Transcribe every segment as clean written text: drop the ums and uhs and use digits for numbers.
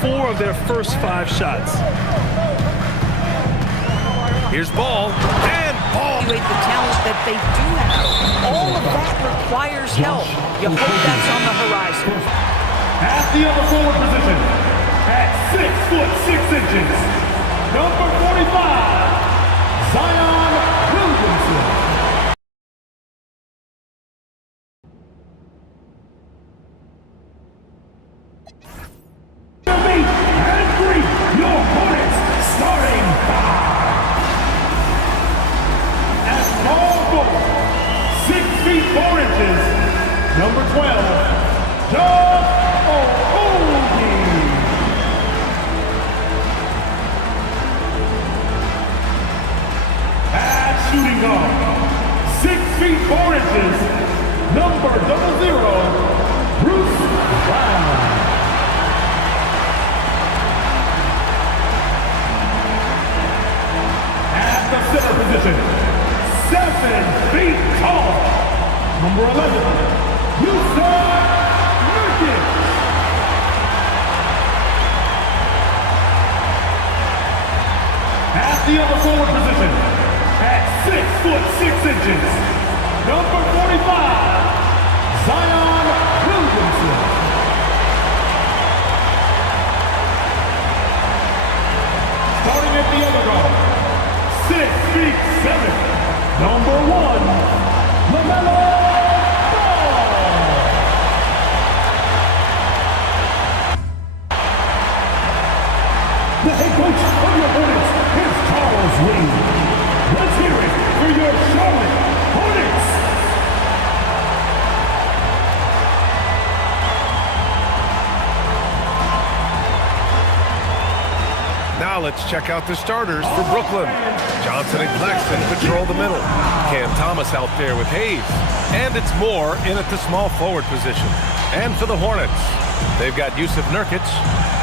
4 of their first 5 shots. Here's ball, and ball. The talent that they do have. All of that requires help. You hope that's on the horizon. At the other forward position, at 6'6", number 45, Zion Williamson. And greet your opponents, starting 5. At small forward, 6 feet 4 inches, number 12, John shooting guard, 6 feet 4 inches, number 00, Bruce Brown. At the center position, 7 feet tall, number 11, Houston Nurkic. At the other forward position, at 6'6", number 45, Zion Williamson. Starting at the other guard, 6 feet 7, number 1, LaMelo Ball. The head coach of your Hornets is Charles Lee. Let's hear it for your Charlotte Hornets! Now let's check out the starters for Brooklyn. Johnson and Claxton control the middle. Cam Thomas out there with Hayes. And it's Moore in at the small forward position. And for the Hornets, they've got Yusuf Nurkic.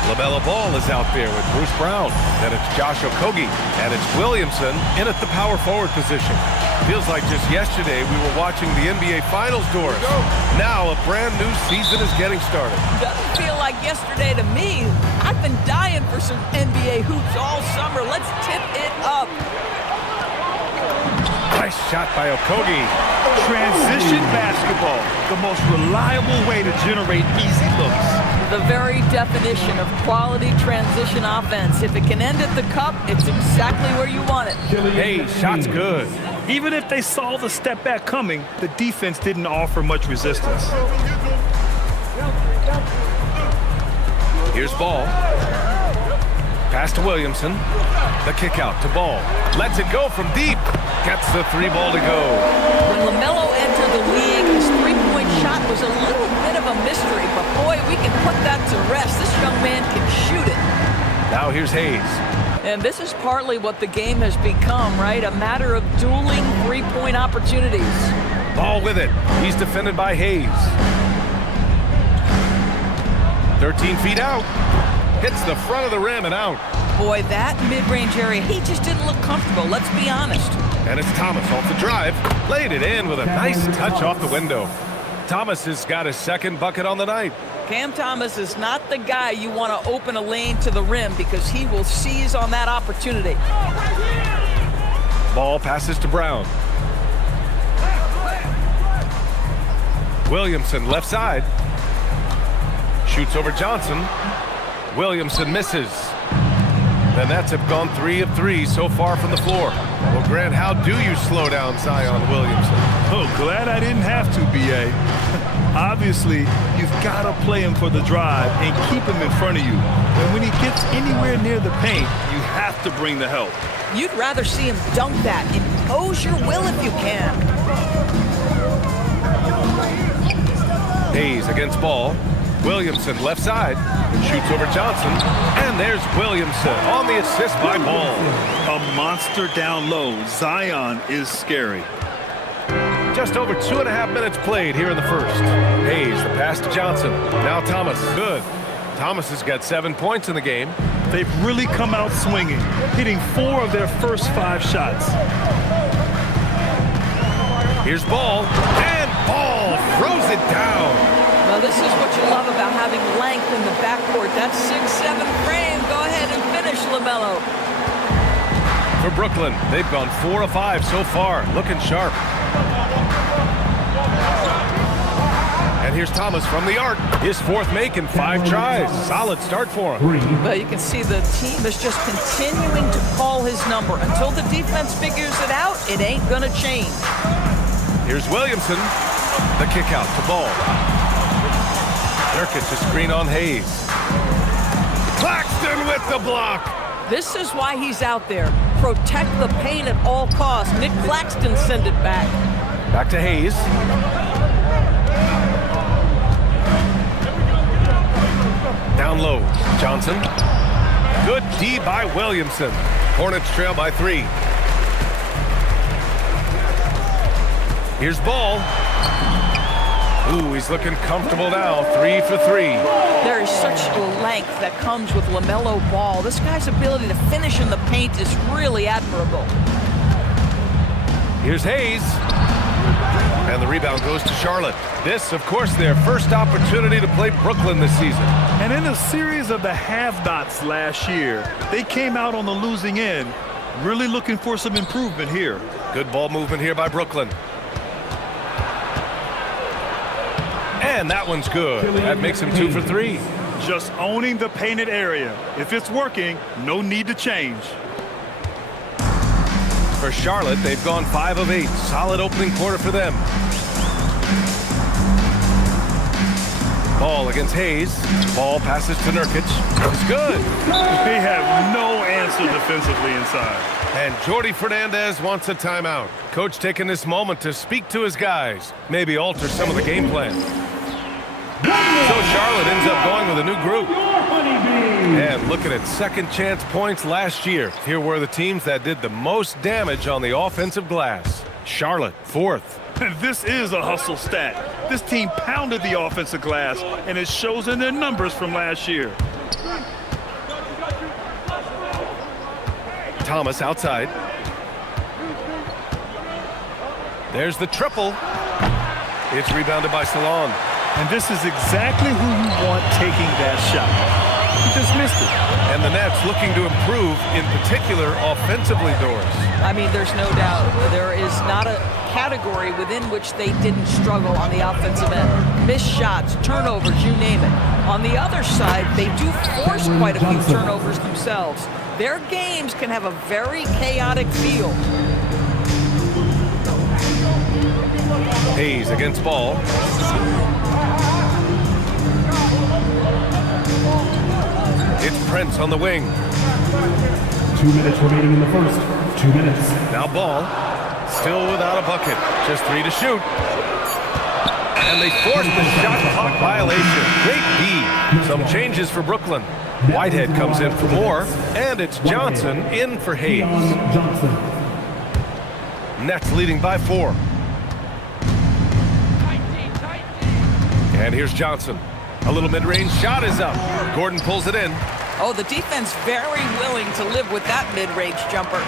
LaMelo Ball is out there with Bruce Brown. Then it's Josh Okogie. And it's Williamson in at the power forward position. Feels like just yesterday we were watching the NBA Finals, Doris. Now a brand new season is getting started. Doesn't feel like yesterday to me. I've been dying for some NBA hoops all summer. Let's tip it up. Nice shot by Okogie. Transition basketball, the most reliable way to generate easy looks. The very definition of quality transition offense. If it can end at the cup, it's exactly where you want it. Hey, shot's good. Even if they saw the step back coming, the defense didn't offer much resistance. Here's Ball. Pass to Williamson. The kick out to Ball. Lets it go from deep. Gets the 3 ball to go. When LaMelo entered the league, his three-point shot was a little bit of a mystery, but boy, we can put that to rest. This young man can shoot it. Now here's Hayes. And this is partly what the game has become, right? A matter of dueling three-point opportunities. Ball with it. He's defended by Hayes. 13 feet out. Hits the front of the rim and out. Boy, that mid-range area, he just didn't look comfortable, let's be honest. And it's Thomas off the drive. Laid it in with a nice touch off the window. Thomas has got his second bucket on the night. Cam Thomas is not the guy you want to open a lane to the rim because he will seize on that opportunity. Ball passes to Brown. Williamson left side. Shoots over Johnson. Williamson misses. The Nets have gone 3 of 3 so far from the floor. Well, Grant, how do you slow down Zion Williamson? Oh, glad I didn't have to, B.A. Obviously, you've got to play him for the drive and keep him in front of you. And when he gets anywhere near the paint, you have to bring the help. You'd rather see him dunk that. Impose your will if you can. Hayes against Ball. Williamson left side. Shoots over Johnson. And there's Williamson on the assist by Ball. A monster down low. Zion is scary. Just over 2.5 minutes played here in the first. Hayes, the pass to Johnson. Now Thomas. Good. Thomas has got 7 points in the game. They've really come out swinging, hitting 4 of their first 5 shots. Here's Ball. And Ball throws it down. Well, this is what you love about having length in the backcourt. That 6'7" frame. Go ahead and finish, LaMelo. For Brooklyn, they've gone 4 of 5 so far, looking sharp. And here's Thomas from the arc. His 4th make in 5 tries. Solid start for him. But you can see the team is just continuing to call his number. Until the defense figures it out, it ain't going to change. Here's Williamson. The kick out to Ball. Nurkic to screen on Hayes. Claxton with the block. This is why he's out there. Protect the paint at all costs. Nick Claxton send it back. Back to Hayes. Down low, Johnson. Good D by Williamson. Hornets trail by 3. Here's Ball. Ooh, he's looking comfortable now. 3 for 3. There is such length that comes with LaMelo Ball. This guy's ability to finish in the paint is really admirable. Here's Hayes. And the rebound goes to Charlotte. This, of course, their first opportunity to play Brooklyn this season. And in a series of the have-nots last year, they came out on the losing end, really looking for some improvement here. Good ball movement here by Brooklyn. And that one's good. That makes him 2 for 3. Just owning the painted area. If it's working, no need to change. For Charlotte, they've gone 5 of 8. Solid opening quarter for them. Ball against Hayes. Ball passes to Nurkic. It's good. They have no answer defensively inside. And Jordi Fernandez wants a timeout. Coach taking this moment to speak to his guys. Maybe alter some of the game plan. So Charlotte ends up going with a new group. And looking at second chance points last year, here were the teams that did the most damage on the offensive glass. Charlotte, 4th. And this is a hustle stat. This team pounded the offensive glass, and it shows in their numbers from last year. Thomas outside. There's the triple. It's rebounded by Salon. And this is exactly who you want taking that shot. He just missed it. And the Nets looking to improve, in particular, offensively, Doris. I mean, there's no doubt. There is not a category within which they didn't struggle on the offensive end. Missed shots, turnovers, you name it. On the other side, they do force quite a few turnovers themselves. Their games can have a very chaotic feel. Hayes against Ball. It's Prince on the wing. 2 minutes remaining in the first. 2 minutes. Now Ball, still without a bucket. Just 3 to shoot. And they forced the shot clock violation. Great D. Some changes for Brooklyn. Whitehead comes in for more, and it's Johnson in for Hayes. Johnson. Nets leading by 4. And here's Johnson. A little mid-range shot is up. Gordon pulls it in. Oh, the defense very willing to live with that mid-range jumper.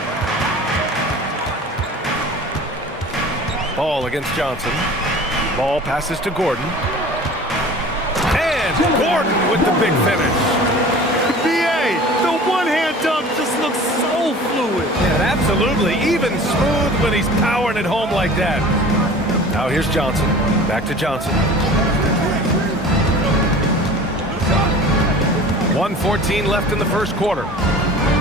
Ball against Johnson. Ball passes to Gordon. And Gordon with the big finish. BA, the one-hand dunk just looks so fluid. Yeah, absolutely. Even smooth when he's powering it home like that. Now here's Johnson. Back to Johnson. 1:14 left in the first quarter.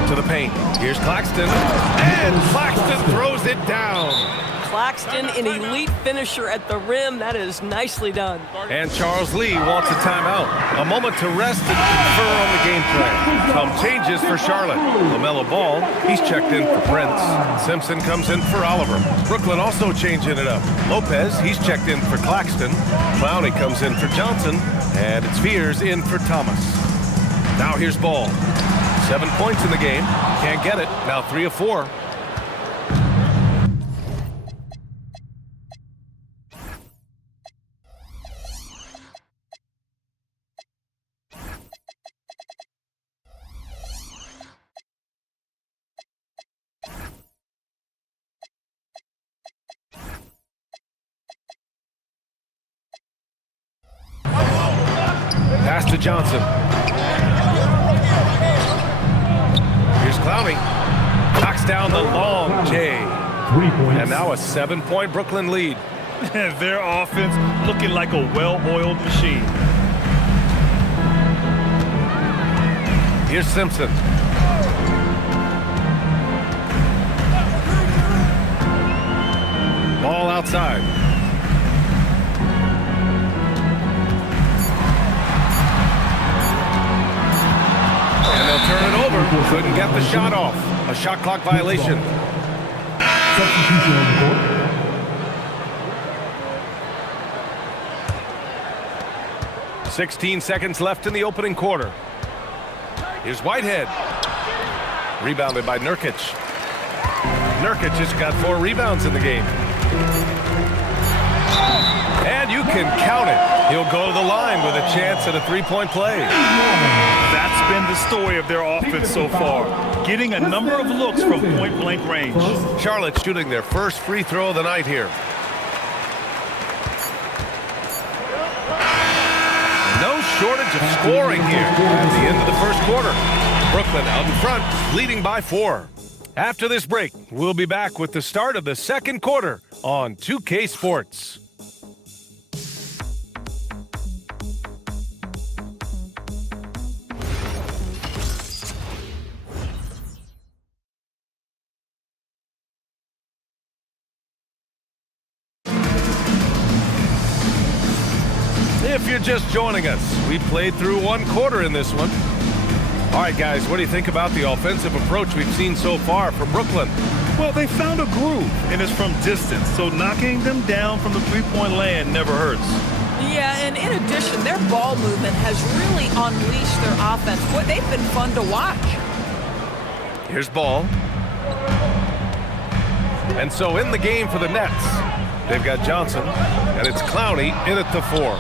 To the paint. Here's Claxton. And Claxton throws it down. Claxton, an elite finisher at the rim. That is nicely done. And Charles Lee wants a timeout. A moment to rest and confer on the game plan. Some changes for Charlotte. LaMelo Ball, he's checked in for Prince. Simpson comes in for Oliver. Brooklyn also changing it up. Lopez, he's checked in for Claxton. Clowney comes in for Johnson. And it's Fears in for Thomas. Now here's Ball. 7 points in the game. Can't get it. Now 3 of 4. to Johnson. Here's Clowney. Knocks down the long J. 3 points. And now a 7-point Brooklyn lead. Their offense looking like a well-oiled machine. Here's Simpson. Ball outside. And they'll turn it over. Couldn't get the shot off. A shot clock violation. Substitution on the court. 16 seconds left in the opening quarter. Here's Whitehead. Rebounded by Nurkic. Nurkic has got 4 rebounds in the game. And you can count it. He'll go to the line with a chance at a 3-point play. That's been the story of their offense so far, getting a number of looks from point-blank range. Charlotte shooting their first free throw of the night here. No shortage of scoring here at the end of the first quarter. Brooklyn out in front, leading by 4. After this break, we'll be back with the start of the second quarter on 2K Sports. If you're just joining us, we played through 1 quarter in this one. All right, guys, what do you think about the offensive approach we've seen so far from Brooklyn? Well, they found a groove, and it's from distance, so knocking them down from the three-point land never hurts. Yeah, and in addition, their ball movement has really unleashed their offense. Boy, they've been fun to watch. Here's Ball. And so in the game for the Nets, they've got Johnson, and it's Clowney in at the 4.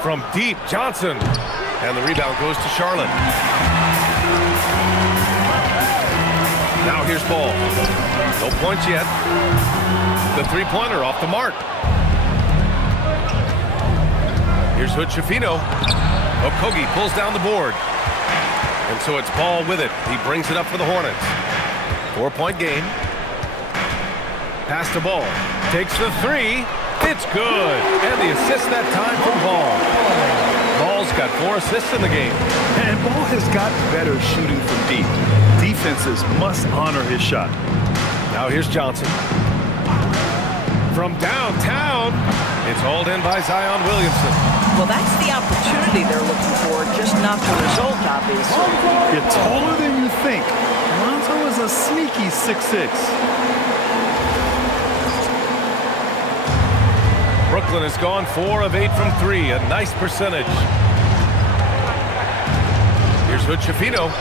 From deep, Johnson. And the rebound goes to Charlotte. Now here's Ball. No points yet. The three-pointer off the mark. Here's Hood-Schifino. Okogie pulls down the board. And so it's Ball with it. He brings it up for the Hornets. 4-point game. Pass to Ball. Takes the 3. It's good. And the assist that time from Ball. Ball's got 4 assists in the game. And Ball has gotten better shooting from deep. Defenses must honor his shot. Now here's Johnson. From downtown, it's hauled in by Zion Williamson. Well, that's the opportunity they're looking for, just not the result, obviously. You're taller than you think. Lonzo is a sneaky 6'6". Brooklyn has gone 4 of 8 from 3, a nice percentage. Here's Hood-Schifino.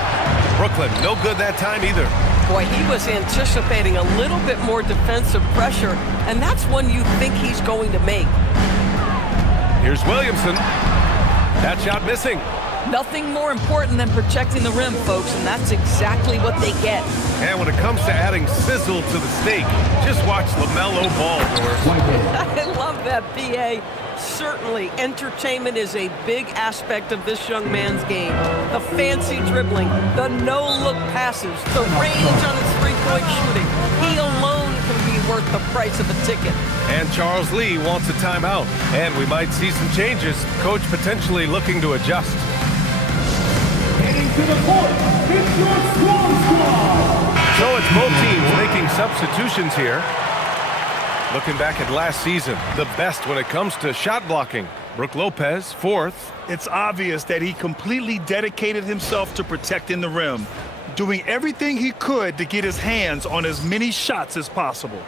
Brooklyn, no good that time either. Boy, he was anticipating a little bit more defensive pressure, and that's one you think he's going to make. Here's Williamson. That shot missing. Nothing more important than protecting the rim, folks, and that's exactly what they get. And when it comes to adding sizzle to the steak, just watch LaMelo Ball, Doris. I love that, B.A. Certainly, entertainment is a big aspect of this young man's game. The fancy dribbling, the no-look passes, the range on his three-point shooting. He alone can be worth the price of a ticket. And Charles Lee wants a timeout. And we might see some changes. Coach potentially looking to adjust. Heading to the court, it's your strong squad. So it's both teams making substitutions here. Looking back at last season, the best when it comes to shot blocking. Brook Lopez, 4th. It's obvious that he completely dedicated himself to protecting the rim, doing everything he could to get his hands on as many shots as possible.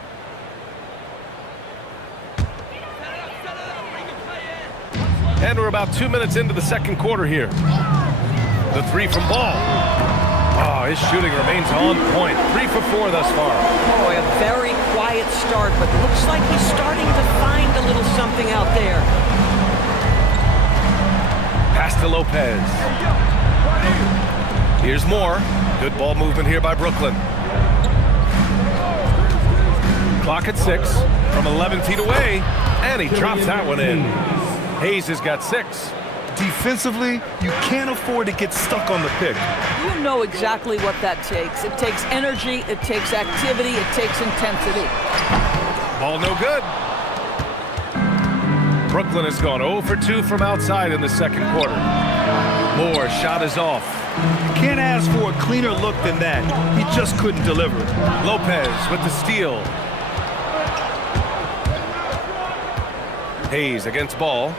And we're about 2 minutes into the second quarter here. The 3 from Ball. Oh, his shooting remains on point. 3 for 4 thus far. Boy, a very quiet start, but looks like he's starting to find a little something out there. Pass to Lopez. Here's more. Good ball movement here by Brooklyn. Clock at 6 from 11 feet away, and he drops that one in. Hayes has got 6. Defensively, you can't afford to get stuck on the pick. You know exactly what that takes. It takes energy, it takes activity, it takes intensity. Ball no good. Brooklyn has gone 0 for 2 from outside in the second quarter. Moore's shot is off. You can't ask for a cleaner look than that. He just couldn't deliver. Lopez with the steal. Hayes against ball.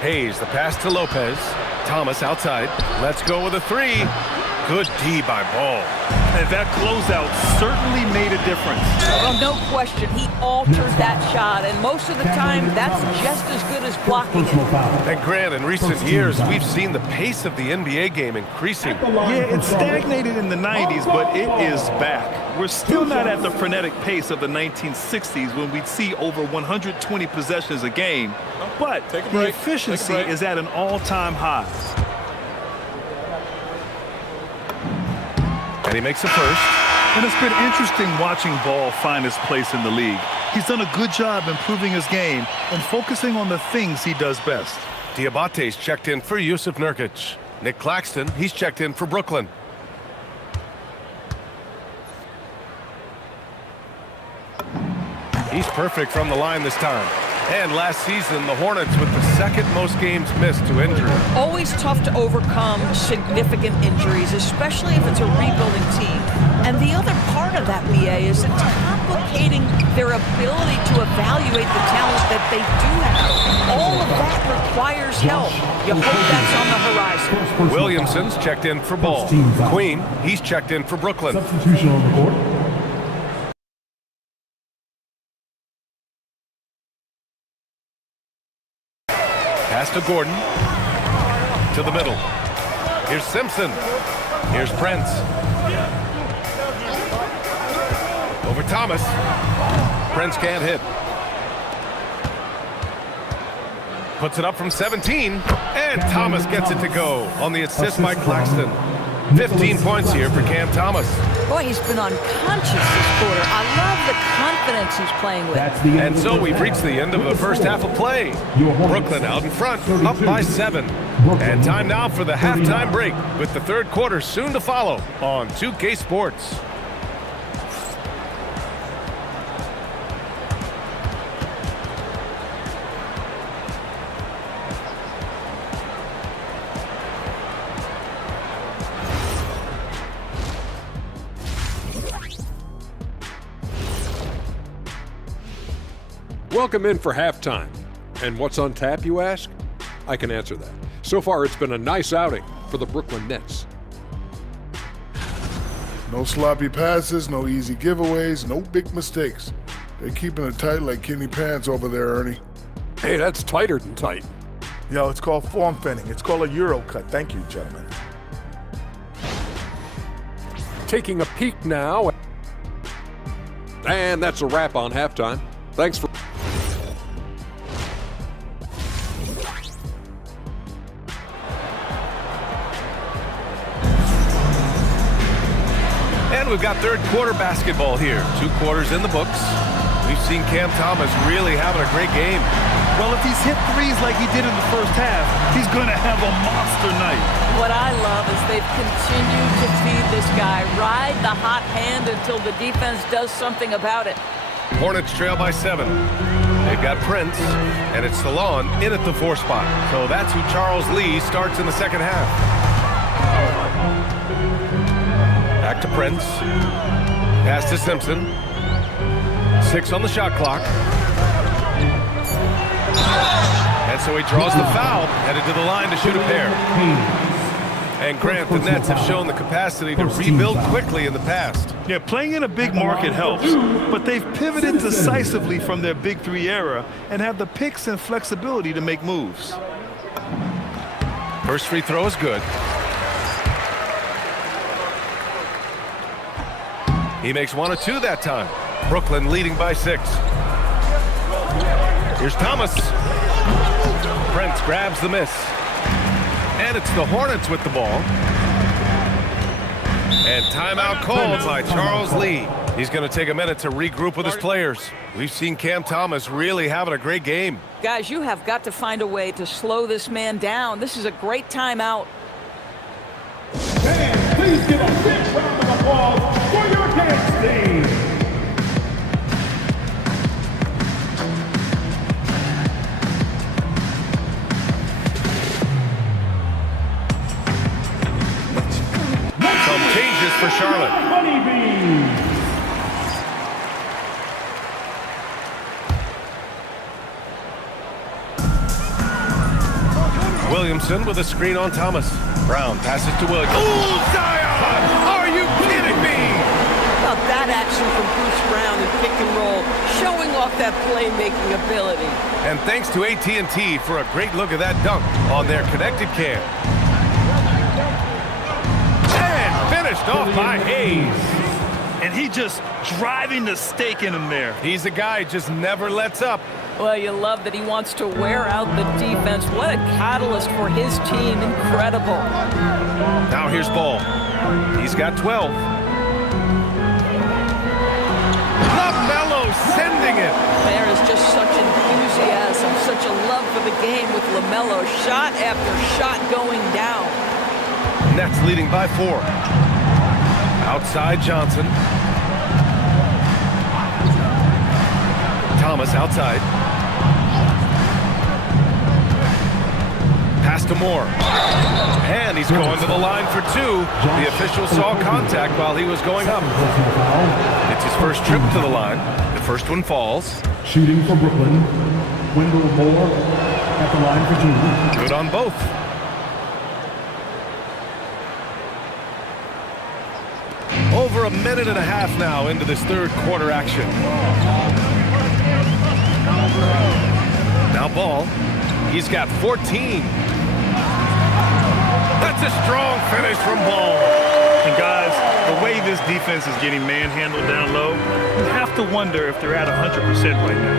Hayes, the pass to Lopez. Thomas outside. Let's go with a 3. Good D by Ball. And that closeout certainly made a difference. Oh, no question. He altered that shot, and most of the time, that's just as good as blocking it. And Grant, in recent years, we've seen the pace of the NBA game increasing. Yeah, it stagnated in the 90s, but it is back. We're still not at the frenetic pace of the 1960s when we'd see over 120 possessions a game, but the efficiency is at an all-time high. And he makes the first. And it's been interesting watching Ball find his place in the league. He's done a good job improving his game and focusing on the things he does best. Diabate's checked in for Yusuf Nurkic. Nick Claxton, he's checked in for Brooklyn. He's perfect from the line this time. And last season, the Hornets with the second most games missed to injury. Always tough to overcome significant injuries, especially if it's a rebuilding team. And the other part of that, BA, is it's complicating their ability to evaluate the talent that they do have. All of that requires help. You hope that's on the horizon. Williamson's checked in for Ball. Queen, he's checked in for Brooklyn. Substitution on the court. Pass to Gordon. To the middle. Here's Simpson. Here's Prince. Over Thomas. Prince can't hit. Puts it up from 17. And Thomas gets it to go on the assist by Claxton. 15 points here for Cam Thomas. Boy, he's been unconscious this quarter. I love the confidence he's playing with. And so we've reached the end of the first half of play. Brooklyn out in front, up by 7. And time now for the halftime break, with the third quarter soon to follow on 2K Sports. Welcome in for halftime. And what's on tap, you ask? I can answer that. So far, it's been a nice outing for the Brooklyn Nets. No sloppy passes, no easy giveaways, no big mistakes. They're keeping it tight like Kenny Pants over there, Ernie. Hey, that's tighter than tight. Yo, it's called form fitting. It's called a Euro cut. Thank you, gentlemen. Taking a peek now. And that's a wrap on halftime. Thanks for... And we've got third quarter basketball here. 2 quarters in the books. We've seen Cam Thomas really having a great game. Well, if he's hit threes like he did in the first half, he's going to have a monster night. What I love is they've continued to feed this guy, ride the hot hand until the defense does something about it. Hornets trail by 7. They've got Prince, and it's Salon in at the 4 spot. So that's who Charles Lee starts in the second half. Back to Prince. Pass to Simpson. 6 on the shot clock. And so he draws the foul, headed to the line to shoot a pair. And Grant, the Nets have shown the capacity to rebuild quickly in the past. Yeah, playing in a big market helps, but they've pivoted decisively from their Big 3 era and have the picks and flexibility to make moves. First free throw is good. He makes 1 of 2 that time. Brooklyn leading by 6. Here's Thomas. Prince grabs the miss. And it's the Hornets with the ball. And timeout called by Charles Lee. He's going to take a minute to regroup with his players. We've seen Cam Thomas really having a great game. Guys, you have got to find a way to slow this man down. This is a great timeout. And please give a big round of applause for your dance team. Some changes for Charlotte. Honeybees. Williamson with a screen on Thomas. Brown passes to Williams. Ooh, Zion! Are you kidding me? How about that action from Bruce Brown in pick and roll, showing off that playmaking ability. And thanks to AT&T for a great look at that dunk on their connected cam. And finished off by Hayes. And he just driving the stake in him there. He's a guy who just never lets up. Well, you love that he wants to wear out the defense. What a catalyst for his team. Incredible. Now here's Ball. He's got 12. LaMelo sending it. There is just such enthusiasm, such a love for the game with LaMelo. Shot after shot going down. Nets leading by 4. Outside Johnson. Thomas outside. Pass to Moore. And he's going to the line for 2. The official saw contact while he was going up. It's his first trip to the line. The first one falls. Shooting for Brooklyn, Wendell Moore at the line for 2. Good on both. Over a minute and a half now into this third quarter action. Now Ball. He's got 14. That's a strong finish from Ball. And guys, the way this defense is getting manhandled down low, you have to wonder if they're at 100% right now.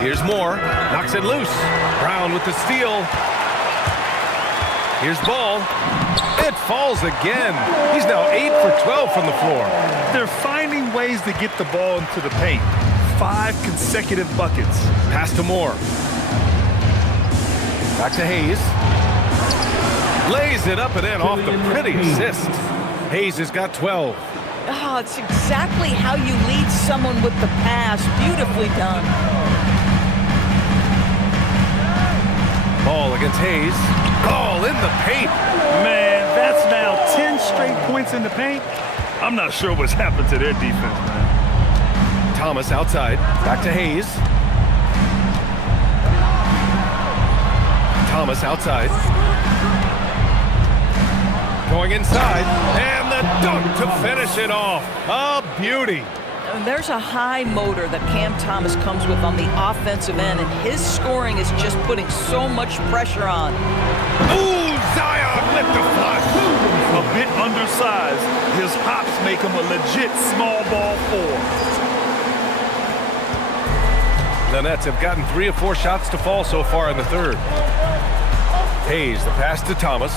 Here's Moore. Knocks it loose. Brown with the steal. Here's Ball. It falls again. He's now 8 for 12 from the floor. They're finding ways to get the ball into the paint. 5 consecutive buckets. Pass to Moore. Back to Hayes. Lays it up and in off the pretty assist. Hayes has got 12. Oh, it's exactly how you lead someone with the pass. Beautifully done. Ball against Hayes. Ball in the paint. Man, that's now 10 straight points in the paint. I'm not sure what's happened to their defense, man. Thomas outside. Back to Hayes. Thomas outside. Going inside. And the dunk to finish it off. A beauty. There's a high motor that Cam Thomas comes with on the offensive end, and his scoring is just putting so much pressure on. Ooh, Zion with the flush. A bit undersized. His hops make him a legit small ball 4. The Nets have gotten 3 of 4 shots to fall so far in the third. Hayes, the pass to Thomas.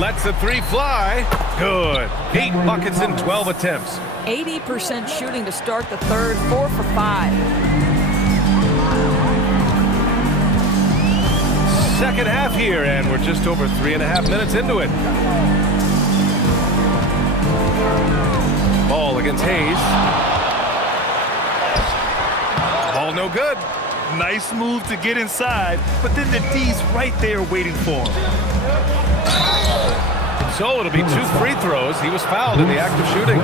Lets the 3 fly. Good. 8 buckets in 12 attempts. 80% shooting to start the third, 4 for 5. Second half here, and we're just over 3.5 minutes into it. Ball against Hayes. Ball no good. Nice move to get inside, but then the D's right there waiting for him. So it'll be 2 free throws. He was fouled in the act of shooting.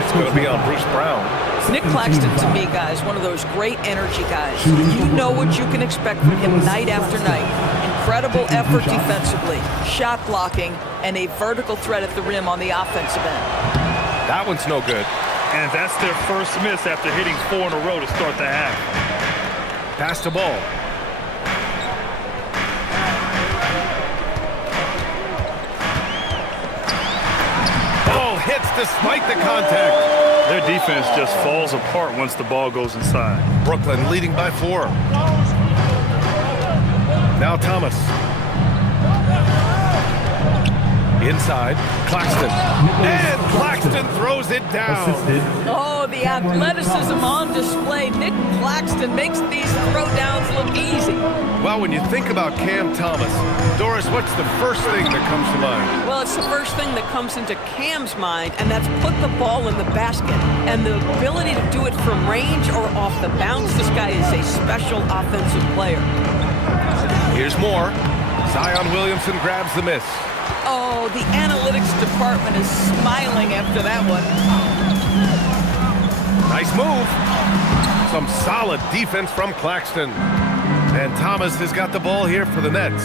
It's going to be on Bruce Brown. Nick Claxton, to me, guys, one of those great energy guys. You know what you can expect from him night after night. Incredible effort defensively, shot blocking, and a vertical threat at the rim on the offensive end. That one's no good. And that's their first miss after hitting 4 in a row to start the half. Pass to Ball. Ball hits despite the contact. Their defense just falls apart once the ball goes inside. Brooklyn leading by 4. Now Thomas. Inside, Claxton. And Claxton throws it down. Oh, the athleticism on display. Nick Claxton makes these throwdowns look easy. Well, when you think about Cam Thomas, Doris, what's the first thing that comes to mind? Well, it's the first thing that comes into Cam's mind, and that's put the ball in the basket. And the ability to do it from range or off the bounce, this guy is a special offensive player. Here's more. Zion Williamson grabs the miss. Oh, the analytics department is smiling after that one. Nice move. Some solid defense from Claxton. And Thomas has got the ball here for the Nets.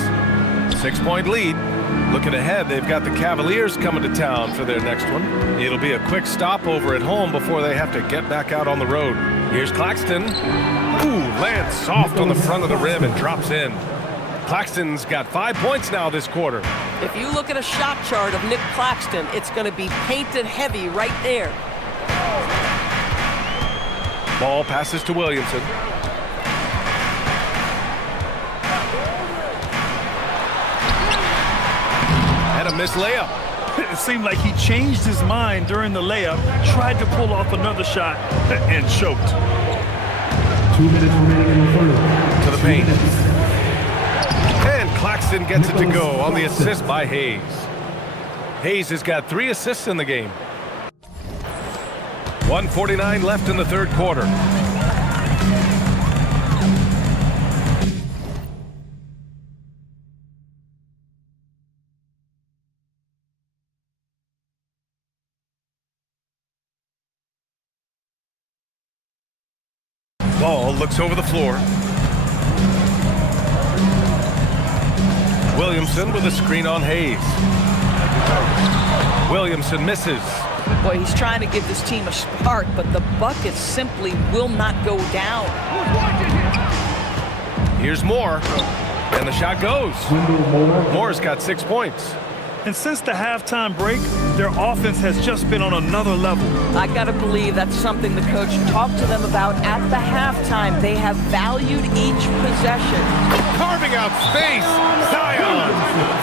6-point lead. Looking ahead, they've got the Cavaliers coming to town for their next one. It'll be a quick stopover at home before they have to get back out on the road. Here's Claxton. Ooh, lands soft on the front of the rim and drops in. Claxton's got 5 points now this quarter. If you look at a shot chart of Nick Claxton, it's going to be painted heavy right there. Ball passes to Williamson. And a missed layup. It seemed like he changed his mind during the layup, tried to pull off another shot, and choked. 2 minutes remaining in the third. To the paint. And Claxton gets it to go on the assist by Hayes. Hayes has got 3 assists in the game. 1:49 left in the third quarter. Ball looks over the floor. Williamson with a screen on Hayes. Williamson misses. Boy, he's trying to give this team a spark, but the bucket simply will not go down. Here's Moore, and the shot goes. Moore's got 6 points. And since the halftime break, their offense has just been on another level. I gotta believe that's something the coach talked to them about at the halftime. They have valued each possession. Carving out space, Zion.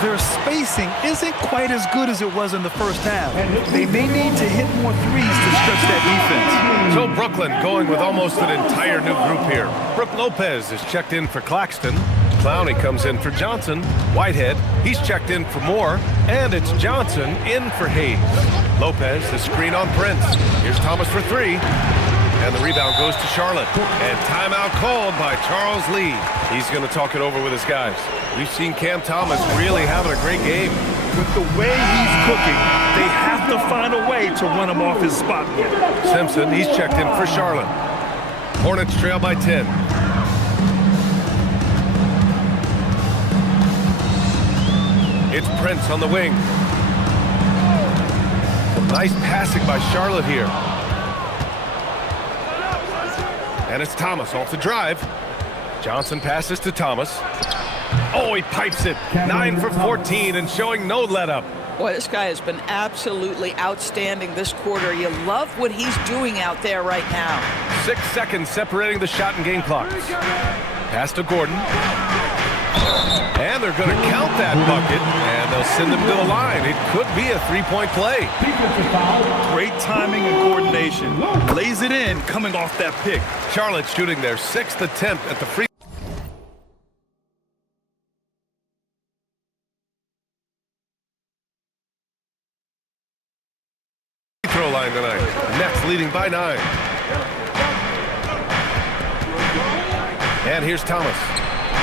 Their spacing isn't quite as good as it was in the first half. They may need to hit more threes to stretch that defense. So Brooklyn going with almost an entire new group here. Brook Lopez is checked in for Claxton. Clowney comes in for Johnson. Whitehead, he's checked in for Moore. And it's Johnson in for Hayes. Lopez, the screen on Prince. Here's Thomas for 3. And the rebound goes to Charlotte. And timeout called by Charles Lee. He's going to talk it over with his guys. We've seen Cam Thomas really having a great game. With the way he's cooking, they have to find a way to run him off his spot. Simpson, he's checked in for Charlotte. Hornets trail by 10. It's Prince on the wing. Some nice passing by Charlotte here. And it's Thomas off the drive. Johnson passes to Thomas. Oh, he pipes it. 9 for 14 and showing no let-up. Boy, this guy has been absolutely outstanding this quarter. You love what he's doing out there right now. 6 seconds separating the shot and game clocks. Pass to Gordon. And they're going to count that bucket, and they'll send him to the line. It could be a 3-point play. Great timing and coordination. Lays it in, coming off that pick. Charlotte shooting their 6th attempt at the free throw line tonight. Nets leading by 9. And here's Thomas.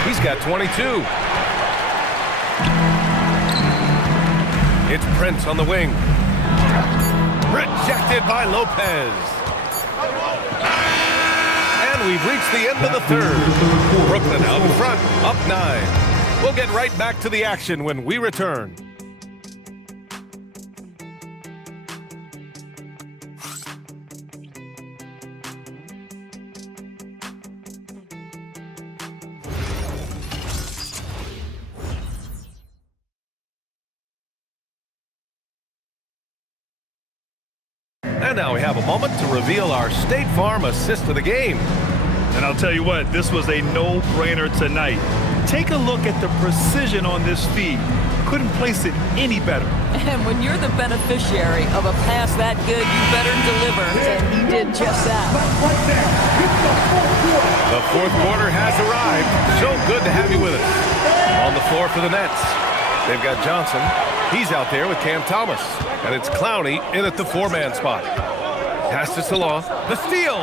He's got 22. It's Prince on the wing. Rejected by Lopez. And we've reached the end of the third. Brooklyn out in front, up 9. We'll get right back to the action when we return. And now we have a moment to reveal our State Farm assist of the game. And I'll tell you what, this was a no-brainer tonight. Take a look at the precision on this feed. couldn't place it any better. And when you're the beneficiary of a pass that good, you better deliver. And he did just that. The fourth quarter has arrived. So good to have you with us. On the floor for the Nets, they've got Johnson. He's out there with Cam Thomas. And it's Clowney in at the four-man spot. Pass to Salon. The steal.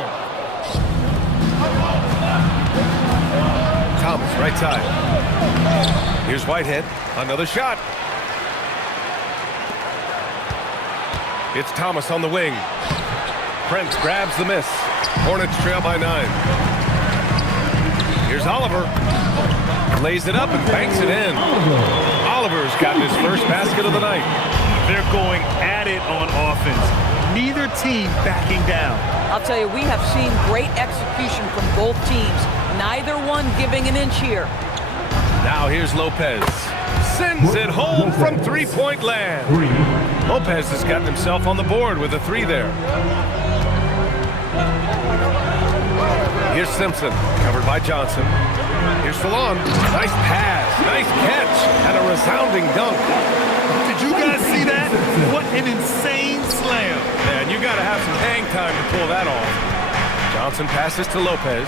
Thomas, right side. Here's Whitehead. Another shot. It's Thomas on the wing. Prince grabs the miss. Hornets trail by 9. Here's Oliver. Lays it up and banks it in. Oliver's gotten his first basket of the night. They're going at it on offense. Neither team backing down. I'll tell you, we have seen great execution from both teams. Neither one giving an inch here. Now here's Lopez. Sends it home from three-point land. Lopez has gotten himself on the board with a 3 there. Here's Simpson, covered by Johnson. Here's Fallon. Nice pass, nice catch, and a resounding dunk. Did you guys see that? What an insane slam. Man, you got to have some hang time to pull that off. Johnson passes to Lopez.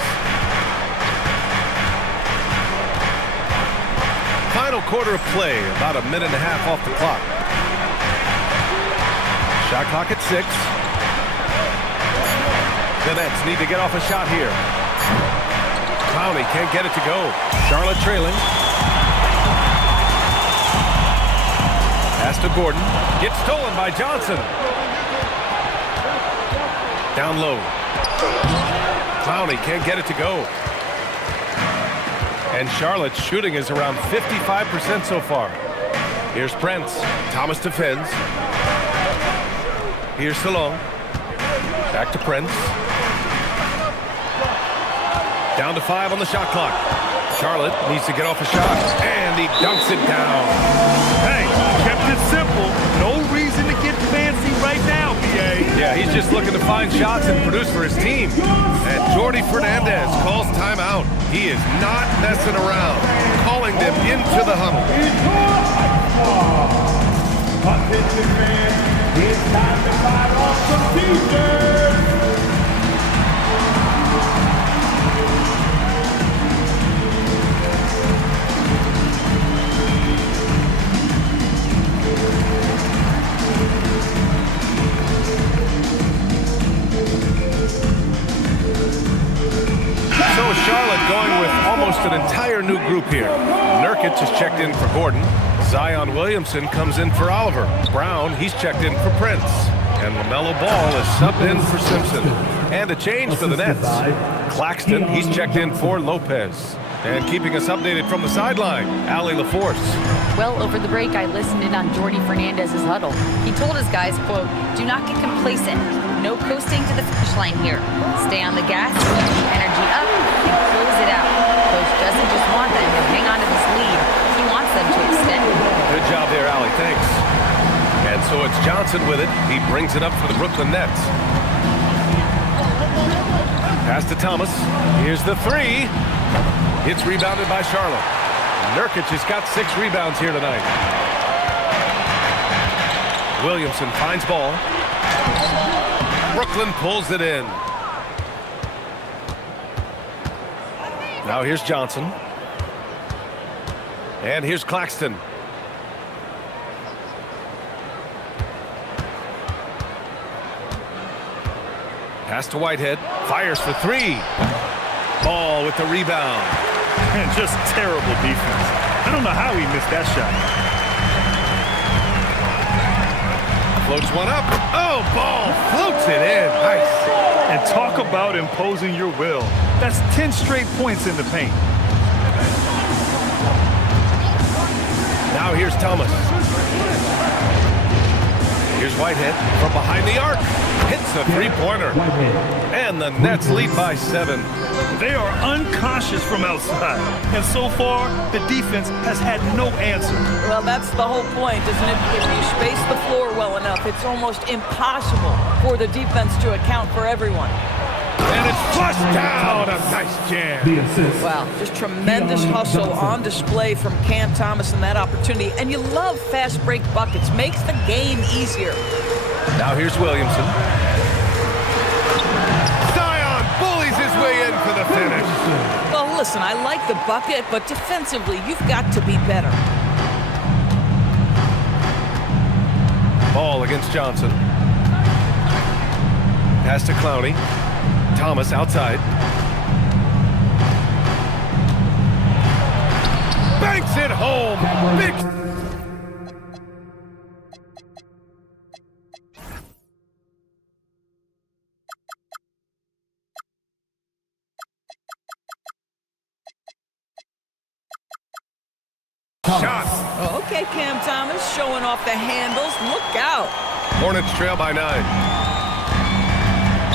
Final quarter of play, about a minute and a half off the clock. Shot clock at 6. The Nets need to get off a shot here. Clowney can't get it to go. Charlotte trailing. Pass to Gordon. Gets stolen by Johnson. Down low. Clowney can't get it to go. And Charlotte's shooting is around 55% so far. Here's Prince. Thomas defends. Here's Salon. Back to Prince. Down to 5 on the shot clock. Charlotte needs to get off a shot, and he dunks it down. Hey, kept it simple. No reason to get fancy right now, BA. Yeah, he's just looking to find shots and produce for his team. And Jordi Fernandez calls timeout. He is not messing around, calling them into the huddle. Attention fans, it's time to fire off some t-shirts. So Charlotte going with almost an entire new group here. Nurkic is checked in for Gordon. Zion Williamson comes in for Oliver. Brown, he's checked in for Prince. And LaMelo Ball is subbed in for Simpson. And a change for the Nets. Claxton, he's checked in for Lopez. And keeping us updated from the sideline, Allie LaForce. Well, over the break, I listened in on Jordi Fernandez's huddle. He told his guys, quote, "Do not get complacent. No coasting to the finish line here. Stay on the gas, keep the energy up, and close it out. Coach doesn't just want them to hang on to this lead. He wants them to extend it." Good job there, Allie. Thanks. And so it's Johnson with it. He brings it up for the Brooklyn Nets. Pass to Thomas. Here's the 3. It's rebounded by Charlotte. Nurkic has got 6 rebounds here tonight. Williamson finds ball. Brooklyn pulls it in. Now here's Johnson. And here's Claxton. Pass to Whitehead. Fires for 3. Ball with the rebound. And just terrible defense. I don't know how he missed that shot. Floats one up. Oh, Ball floats it in. Nice. And talk about imposing your will. That's 10 straight points in the paint. Now here's Thomas. Here's Whitehead from behind the arc. Hits a three-pointer. And the Nets lead by 7. They are uncautious from outside. And so far, the defense has had no answer. Well, that's the whole point, isn't it? If you space the floor well enough, it's almost impossible for the defense to account for everyone. And it's flushed down. A nice jam. The assist. Wow, just tremendous hustle on display from Cam Thomas in that opportunity. And you love fast break buckets. Makes the game easier. Now here's Williamson. Zion bullies his way in for the finish. Well, listen, I like the bucket, but defensively, you've got to be better. Ball against Johnson. Pass to Clowney. Thomas outside. Banks it home. Big. Shot. Oh, okay, Cam Thomas showing off the handles. Look out. Hornets trail by 9.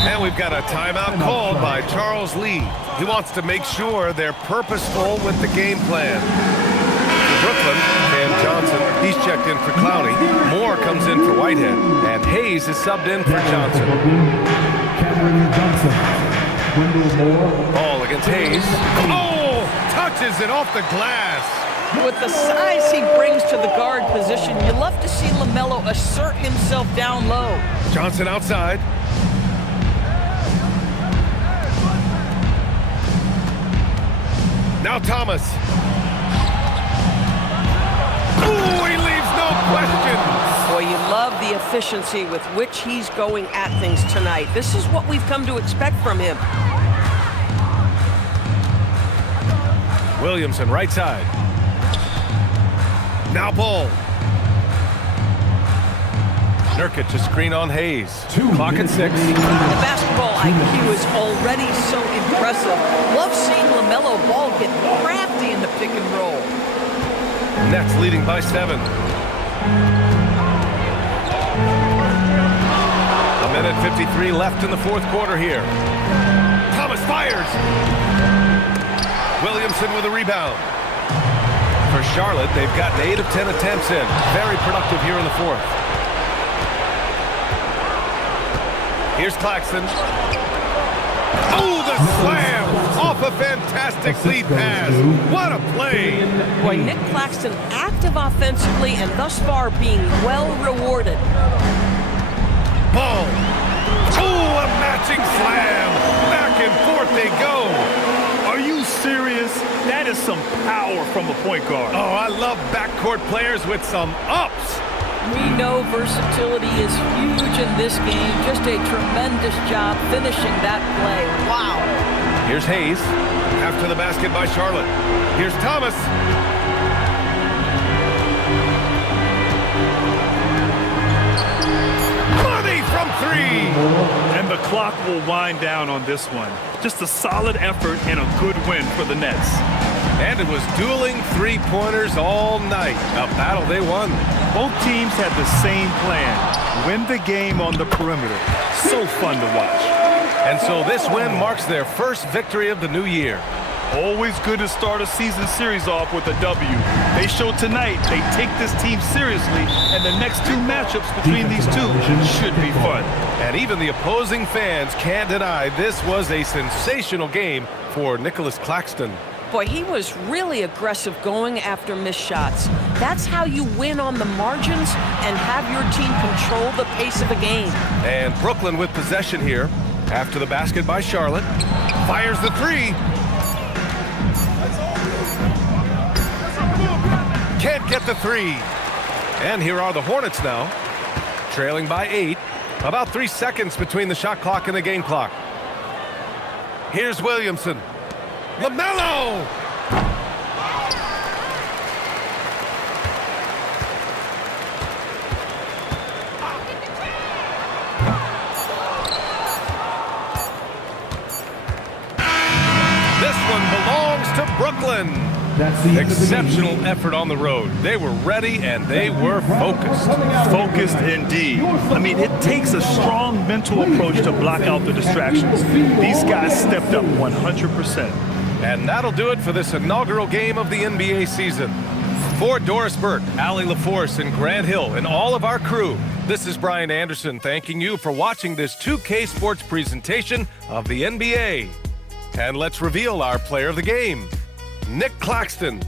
And we've got a timeout called by Charles Lee. He wants to make sure they're purposeful with the game plan. For Brooklyn, Cam Johnson, he's checked in for Clowney. Moore comes in for Whitehead. And Hayes is subbed in for Johnson. Cameron Johnson. Wendell Moore. Ball against Hayes. Oh! Touches it off the glass. With the size he brings to the guard position, you love to see LaMelo assert himself down low. Johnson outside. Now Thomas. Ooh, he leaves no question. Boy, you love the efficiency with which he's going at things tonight. This is what we've come to expect from him. Williamson, right side. Now Bull. Nurkic to screen on Hayes. Clock at 6. The basketball IQ is already so impressive. Love seeing LaMelo Ball get crafty in the pick and roll. Nets leading by 7. A minute 53 left in the fourth quarter here. Thomas fires. Williamson with a rebound. For Charlotte, they've gotten 8 of 10 attempts in. Very productive here in the fourth. Here's Claxton. Oh, the slam! Off a fantastic lead pass. What a play! Boy, Nick Claxton active offensively and thus far being well rewarded. Ball. Oh, a matching slam. Back and forth they go. Are you serious? That is some power from a point guard. Oh, I love backcourt players with some ups. We know versatility is huge in this game. Just a tremendous job finishing that play. Wow. Here's Hayes. After the basket by Charlotte. Here's Thomas. Money from 3. And the clock will wind down on this one. Just a solid effort and a good win for the Nets. And it was dueling three-pointers all night. A battle they won. Both teams had the same plan. Win the game on the perimeter. So fun to watch. And so this win marks their first victory of the new year. Always good to start a season series off with a W. They showed tonight they take this team seriously, and the next 2 matchups between these two should be fun. And even the opposing fans can't deny this was a sensational game for Nicholas Claxton. Boy, he was really aggressive going after missed shots. That's how you win on the margins and have your team control the pace of a game. And Brooklyn with possession here. After the basket by Charlotte. Fires the 3. Can't get the 3. And here are the Hornets now. Trailing by 8. About 3 seconds between the shot clock and the game clock. Here's Williamson. LaMelo! This one belongs to Brooklyn. That's the Exceptional effort on the road. They were ready and they were focused. Focused indeed. I mean, it takes a strong mental approach to block out the distractions. These guys stepped up 100%. And that'll do it for this inaugural game of the NBA season. For Doris Burke, Allie LaForce, and Grant Hill, and all of our crew, This is Brian Anderson thanking you for watching this 2K Sports presentation of the NBA. And let's reveal our player of the game, Nick Claxton.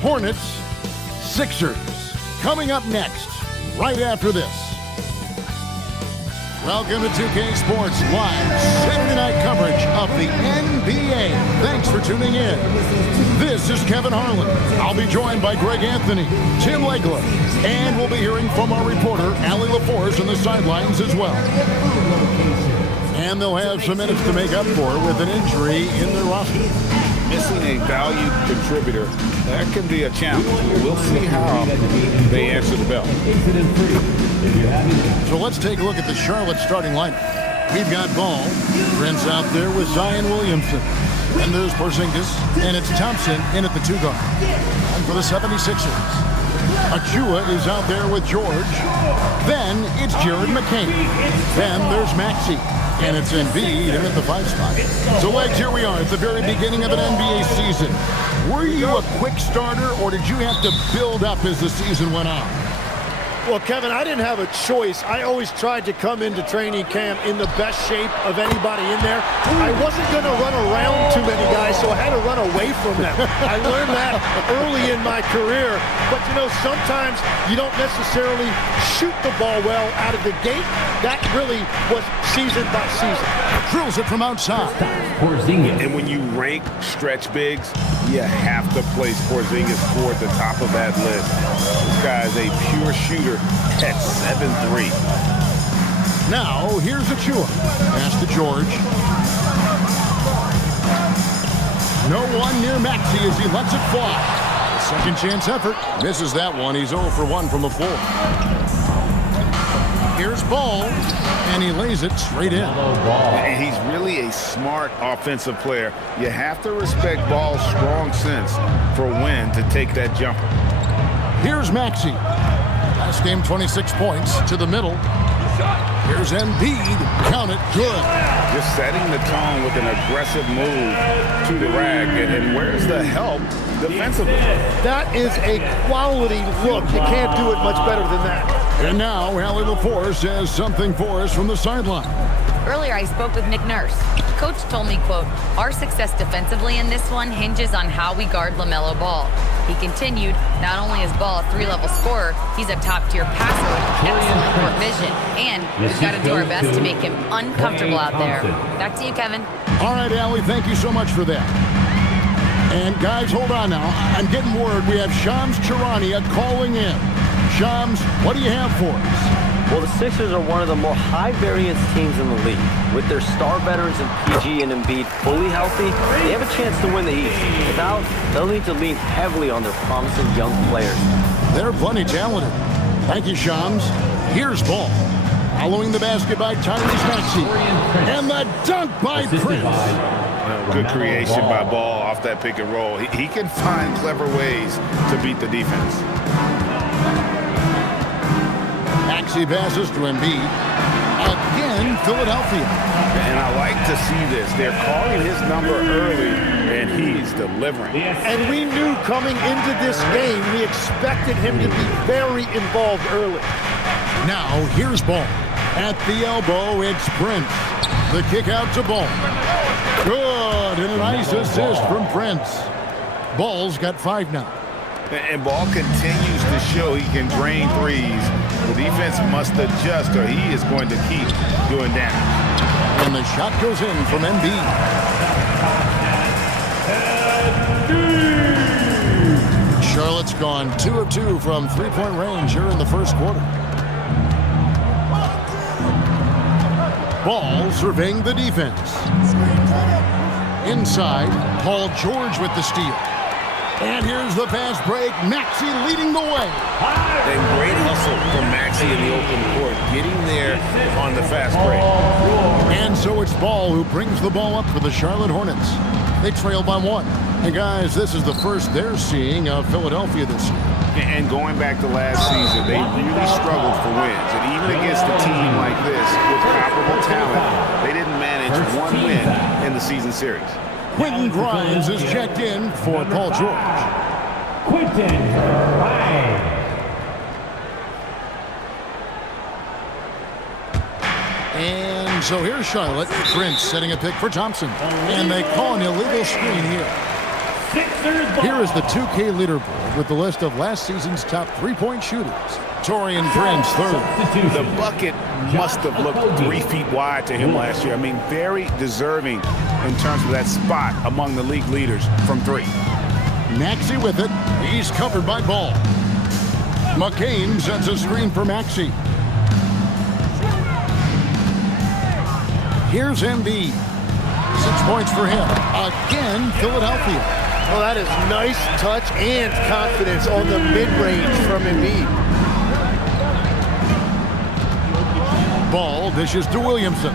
Hornets, Sixers, coming up next, right after this. Welcome to 2K Sports Live Saturday night coverage of the NBA. Thanks for tuning in. This is Kevin Harlan. I'll be joined by Greg Anthony, Tim Legler, and we'll be hearing from our reporter, Allie LaForce, on the sidelines as well. And they'll have some minutes to make up for with an injury in their roster. Missing a valued contributor, that can be a challenge. We'll see how they answer the bell. So let's take a look at the Charlotte starting lineup. We've got Ball, Prince out there with Zion Williamson. And there's Porzingis, and it's Thompson in at the 2 guard. And for the 76ers, Achua is out there with George. Then it's Jared McCain. Then there's Maxey. And it's Embiid in at the 5 spot. So, Legs, here we are at the very beginning of an NBA season. Were you a quick starter, or did you have to build up as the season went on? Well, Kevin, I didn't have a choice. I always tried to come into training camp in the best shape of anybody in there. I wasn't going to run around too many guys, so I had to run away from them. I learned that early in my career. But, you know, sometimes you don't necessarily shoot the ball well out of the gate. That really was season by season. Drills it from outside. And when you rank stretch bigs, you have to place Porzingis toward the top of that list. This guy is a pure shooter at 7'3". Now, here's Achua. Pass to George. No one near Maxey as he lets it fly. Second chance effort. Misses that one. He's 0 for 1 from the floor. Here's Ball, and he lays it straight in. And he's really a smart offensive player. You have to respect Ball's strong sense for when to take that jumper. Here's Maxey. Last game, 26 points to the middle. Here's Embiid. Count it. Good. Just setting the tone with an aggressive move to the rack. And where's the help defensively? That is a quality look. You can't do it much better than that. And now, Allie LaForce has something for us from the sideline. Earlier, I spoke with Nick Nurse. Coach told me, quote, our success defensively in this one hinges on how we guard LaMelo Ball. He continued, not only is Ball a 3-level scorer, he's a top-tier passer with excellent court vision. And we've got to do our best to make him uncomfortable out there. Back to you, Kevin. All right, Allie, thank you so much for that. And guys, hold on now. I'm getting word we have Shams Charania calling in. Shams, what do you have for us? Well, the Sixers are one of the more high-variance teams in the league. With their star veterans in PG and Embiid fully healthy, they have a chance to win the East. Without, they'll need to lean heavily on their promising young players. They're plenty talented. Thank you, Shams. Here's Ball. Following the basket by Tyrese Maxey. And the dunk by Prince. Good creation by Ball off that pick and roll. He can find clever ways to beat the defense. Maxey passes to Embiid. Again, Philadelphia. And I like to see this. They're calling his number early, and he's delivering. And we knew coming into this game, we expected him to be very involved early. Now, here's Ball. At the elbow, it's Prince. The kick out to Ball. Good, and a nice assist from Prince. Ball's got 5 now. And Ball continues to show he can drain threes. The defense must adjust or he is going to keep doing damage. And the shot goes in from Embiid. Charlotte's gone 2 of 2 from 3-point range here in the first quarter. Ball surveying the defense. Inside, Paul George with the steal. And here's the fast break. Maxey leading the way. And great hustle from Maxey in the open court, getting there on the fast break. And so it's Ball who brings the ball up for the Charlotte Hornets. They trail by 1. And guys, this is the first they're seeing of Philadelphia this year. And going back to last season, they really struggled for wins. And even against a team like this with comparable talent, they didn't manage one win in the season series. Quentin Grimes is checked in for Paul George. Quentin Grimes. And so here's Charlotte. Prince setting a pick for Thompson. And they call an illegal screen here. Here is the 2K leaderboard with the list of last season's top three-point shooters. Taurean Prince, third. The bucket must have looked 3 feet wide to him last year. I mean, very deserving in terms of that spot among the league leaders from 3. Maxey with it. He's covered by Ball. McCain sets a screen for Maxey. Here's Embiid. 6 points for him. Again, Philadelphia. Well, that is nice touch and confidence on the mid-range from Embiid. Ball dishes to Williamson.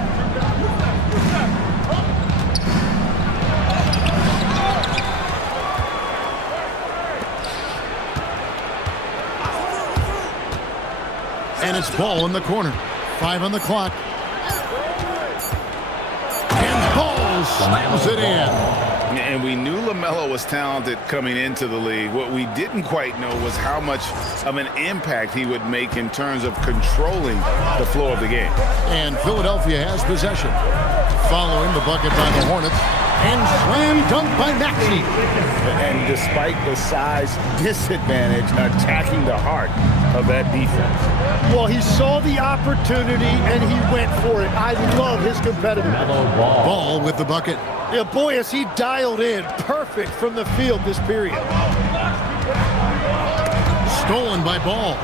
And it's Ball in the corner. 5 on the clock. And Ball slams it in. And we knew LaMelo was talented coming into the league. What we didn't quite know was how much of an impact he would make in terms of controlling the flow of the game. And Philadelphia has possession. Following the bucket by the Hornets. And slam dunk by Maxey. And despite the size disadvantage, attacking the heart of that defense. Well, he saw the opportunity and he went for it. I love his competitiveness. Ball with the bucket. Yeah, boy, as he dialed in, perfect from the field this period. Stolen by Ball.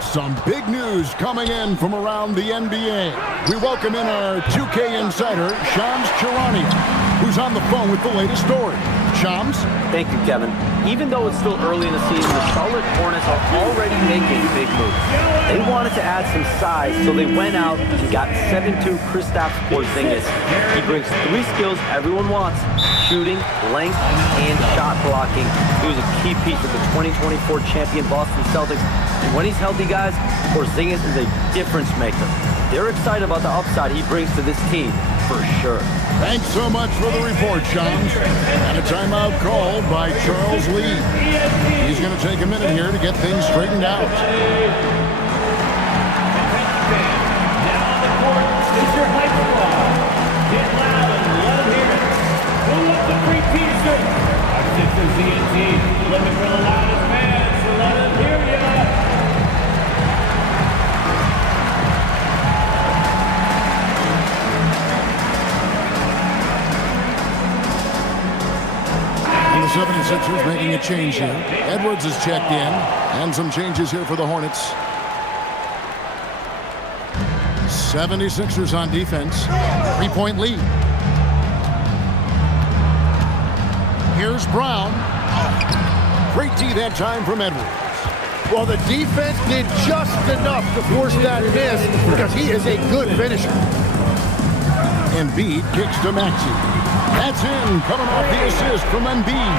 Some big news coming in from around the NBA. We welcome in our 2K insider, Shams Charania, who's on the phone with the latest story. Shams? Thank you, Kevin. Even though it's still early in the season, the Charlotte Hornets are already making big moves. They wanted to add some size, so they went out and got 7'2" Kristaps Porzingis. He brings 3 skills everyone wants: shooting, length, and shot blocking. He was a key piece of the 2024 champion Boston Celtics. And when he's healthy, guys, Porzingis is a difference maker. They're excited about the upside he brings to this team, for sure. Thanks so much for the report, Shams. And a timeout called by Charles Lee. He's going to take a minute here to get things straightened out. Now on the court is your hype squad. Get loud and let them hear it. Pull up the three-piecer. Our Sixers CNT looking for the loudest fans, so let them hear ya. The 76ers making a change here. Edwards is checked in. And some changes here for the Hornets. 76ers on defense. 3-point lead. Here's Brown. Great D that time from Edwards. Well, the defense did just enough to force that miss because he is a good finisher. Embiid kicks to Maxey. That's in, coming off the assist from Embiid.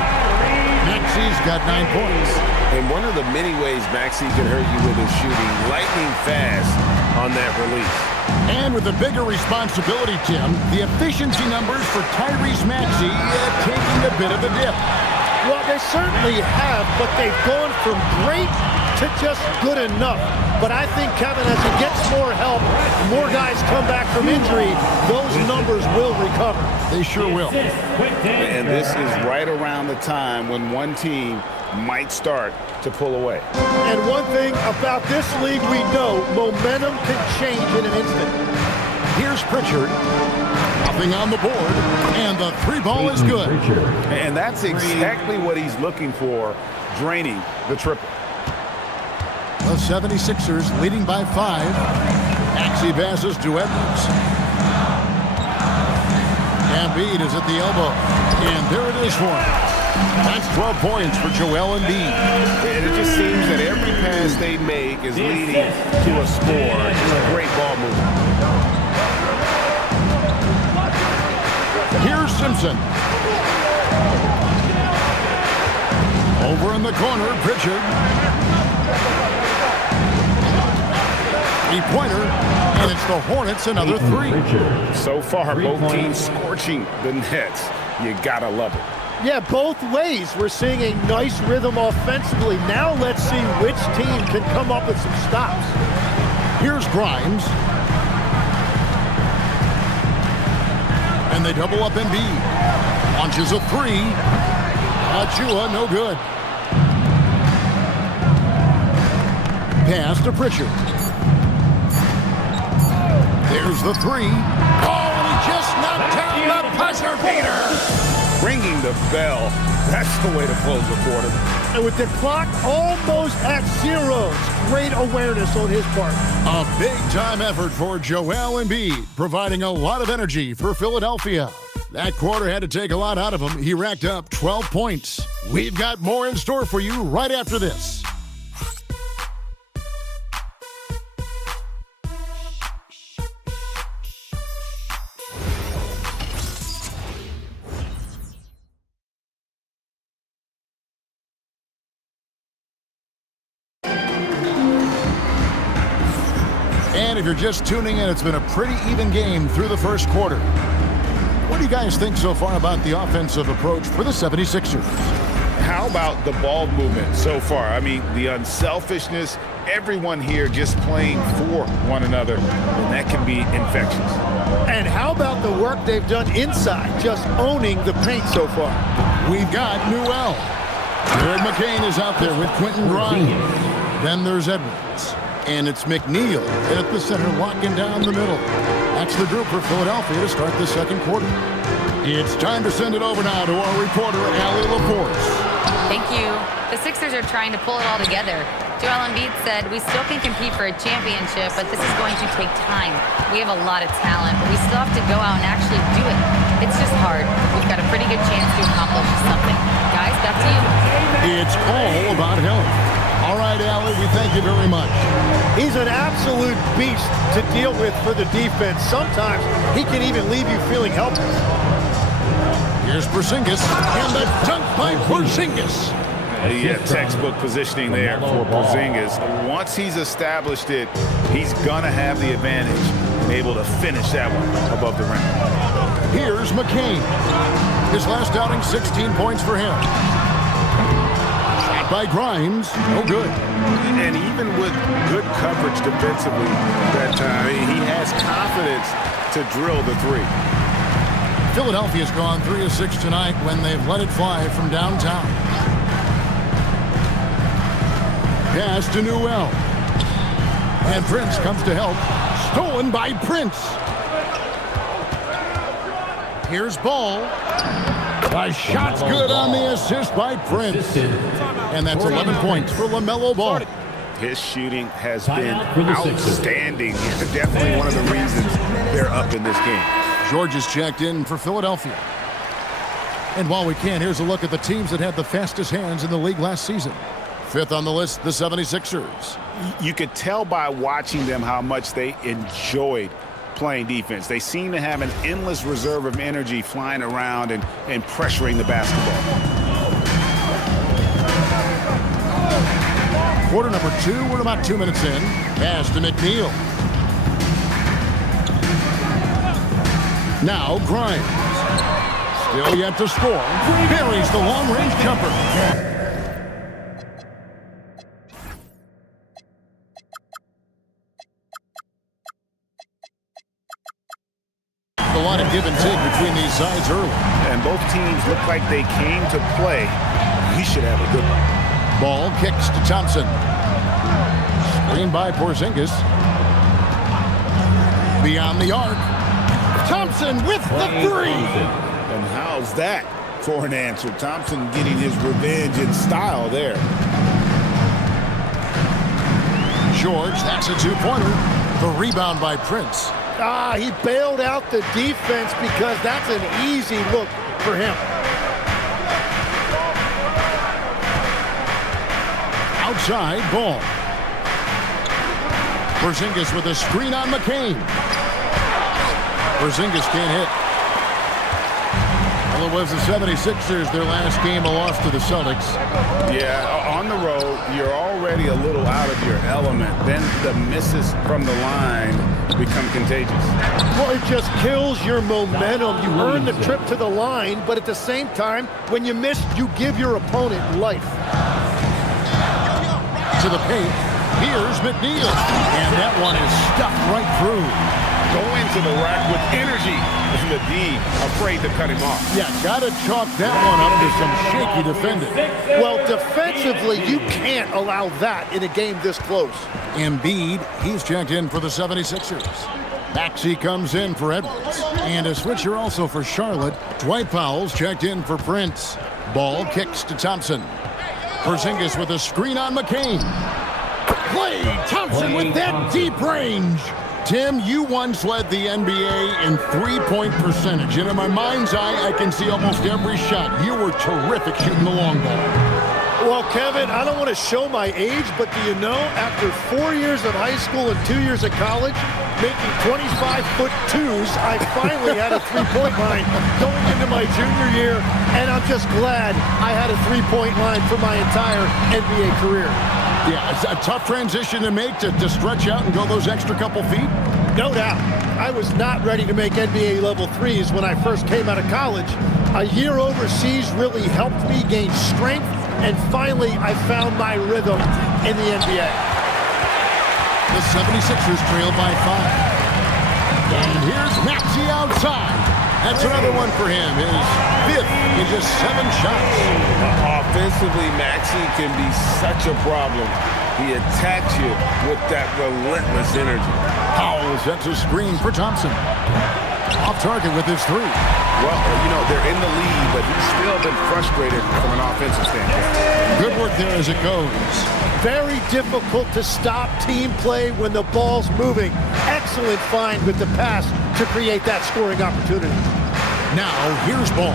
Maxey's got 9 points. And one of the many ways Maxey can hurt you with his shooting, lightning fast on that release. And with a bigger responsibility, Tim, the efficiency numbers for Tyrese Maxey taking a bit of a dip. Well, they certainly have, but they've gone from great to just good enough. But I think, Kevin, as he gets more help, more guys come back from injury, those numbers will recover. They sure will. And this is right around the time when one team might start to pull away. And one thing about this league we know, momentum can change in an instant. Here's Pritchard. Nothing on the board, and the 3-ball is good. And that's exactly what he's looking for, draining the triple. The 76ers leading by 5. Maxey passes to Edwards. Embiid is at the elbow. And there it is for him. That's 12 points for Joel Embiid. And it just seems that every pass they make is leading to a score. Just a great ball movement. Here's Simpson. Over in the corner, Pritchard. Three-pointer, and it's the Hornets another three. So far, both teams scorching the Nets. You gotta love it. Yeah, both ways. We're seeing a nice rhythm offensively. Now let's see which team can come up with some stops. Here's Grimes. And they double up Embiid. Launches a three. Achua, no good. Pass to Pritchard. There's the three. Oh, and he just knocked down the buzzer beater. Ringing the bell. That's the way to close the quarter. And with the clock almost at zero, great awareness on his part. A big-time effort for Joel Embiid, providing a lot of energy for Philadelphia. That quarter had to take a lot out of him. He racked up 12 points. We've got more in store for you right after this. And if you're just tuning in, it's been a pretty even game through the first quarter. What do you guys think so far about the offensive approach for the 76ers? How about the ball movement so far? I mean, the unselfishness, everyone here just playing for one another, and that can be infectious. And how about the work they've done inside, just owning the paint so far? We've got Newell. Jared McCain is out there with Quentin Grimes. Then there's Edwards. And it's McNeil at the center, locking down the middle. That's the group for Philadelphia to start the second quarter. It's time to send it over now to our reporter, Allie LaForce. Thank you. The Sixers are trying to pull it all together. Joel Embiid said, "We still can compete for a championship, but this is going to take time. We have a lot of talent, but we still have to go out and actually do it. It's just hard. We've got a pretty good chance to accomplish something." Guys, back to you. It's all about health. All right, Allie, we thank you very much. He's an absolute beast to deal with for the defense. Sometimes he can even leave you feeling helpless. Here's Porzingis, and the dunk by Porzingis. Yeah, textbook positioning there for Porzingis. Once he's established it, he's gonna have the advantage and able to finish that one above the rim. Here's McCain. His last outing, 16 points for him. By Grimes, no good. And even with good coverage defensively that time, he has confidence to drill the three. Philadelphia's gone 3 of 6 tonight when they've let it fly from downtown. Pass to Newell. And Prince comes to help. Stolen by Prince. Here's Ball. The shot's good on the assist by Prince. And that's 11 points for LaMelo Ball. His shooting has been outstanding. Definitely one of the reasons they're up in this game. George is checked in for Philadelphia. And while we can, here's a look at the teams that had the fastest hands in the league last season. Fifth on the list, the 76ers. You could tell by watching them how much they enjoyed playing defense. They seem to have an endless reserve of energy flying around and pressuring the basketball. Quarter number 2, we're about 2 minutes in. Pass to McNeil. Now Grimes. Still yet to score. Buries the long-range jumper. A lot of give and take between these sides early. And both teams look like they came to play. We should have a good one. Ball kicks to Thompson. Screen by Porzingis. Beyond the arc. Thompson with the three. And how's that for an answer? Thompson getting his revenge in style there. George, that's a two-pointer. The rebound by Prince. He bailed out the defense because that's an easy look for him. side, Ball. Porzingis with a screen on McCain. Porzingis can't hit. Well, it was the 76ers, their last game, a loss to the Celtics. Yeah, on the road, you're already a little out of your element. Then the misses from the line become contagious. Well, it just kills your momentum. You earn the trip to the line, but at the same time, when you miss, you give your opponent life. To the paint, here's McNeil. And that one is stuffed right through. Go into the rack with energy. And the D afraid to cut him off. Yeah, gotta chalk that one up to some shaky defending. Well, defensively, you can't allow that in a game this close. Embiid, he's checked in for the 76ers. Maxey comes in for Edwards. And a switcher also for Charlotte. Dwight Powell's checked in for Prince. Ball kicks to Thompson. Porzingis with a screen on McCain. Klay Thompson with that deep range. Tim, you once led the NBA in three-point percentage, and in my mind's eye, I can see almost every shot. You were terrific shooting the long ball. Well, Kevin, I don't want to show my age, but do you know, after 4 years of high school and 2 years of college, making 25-foot-2s, I finally had a three-point line going into my junior year, and I'm just glad I had a three-point line for my entire NBA career. Yeah, it's a tough transition to make to stretch out and go those extra couple feet. No doubt. I was not ready to make NBA level threes when I first came out of college. A year overseas really helped me gain strength, and finally I found my rhythm in the NBA. The 76ers trail by 5. And here's Maxey outside. That's another one for him. His fifth in just 7 shots. Offensively, Maxey can be such a problem. He attacks you with that relentless energy. Powell sets a screen for Thompson. Off target with his 3. Well, you know, they're in the lead, but he's still been frustrated from an offensive standpoint. Good work there as it goes. Very difficult to stop team play when the ball's moving. Excellent find with the pass to create that scoring opportunity. Now, here's Ball.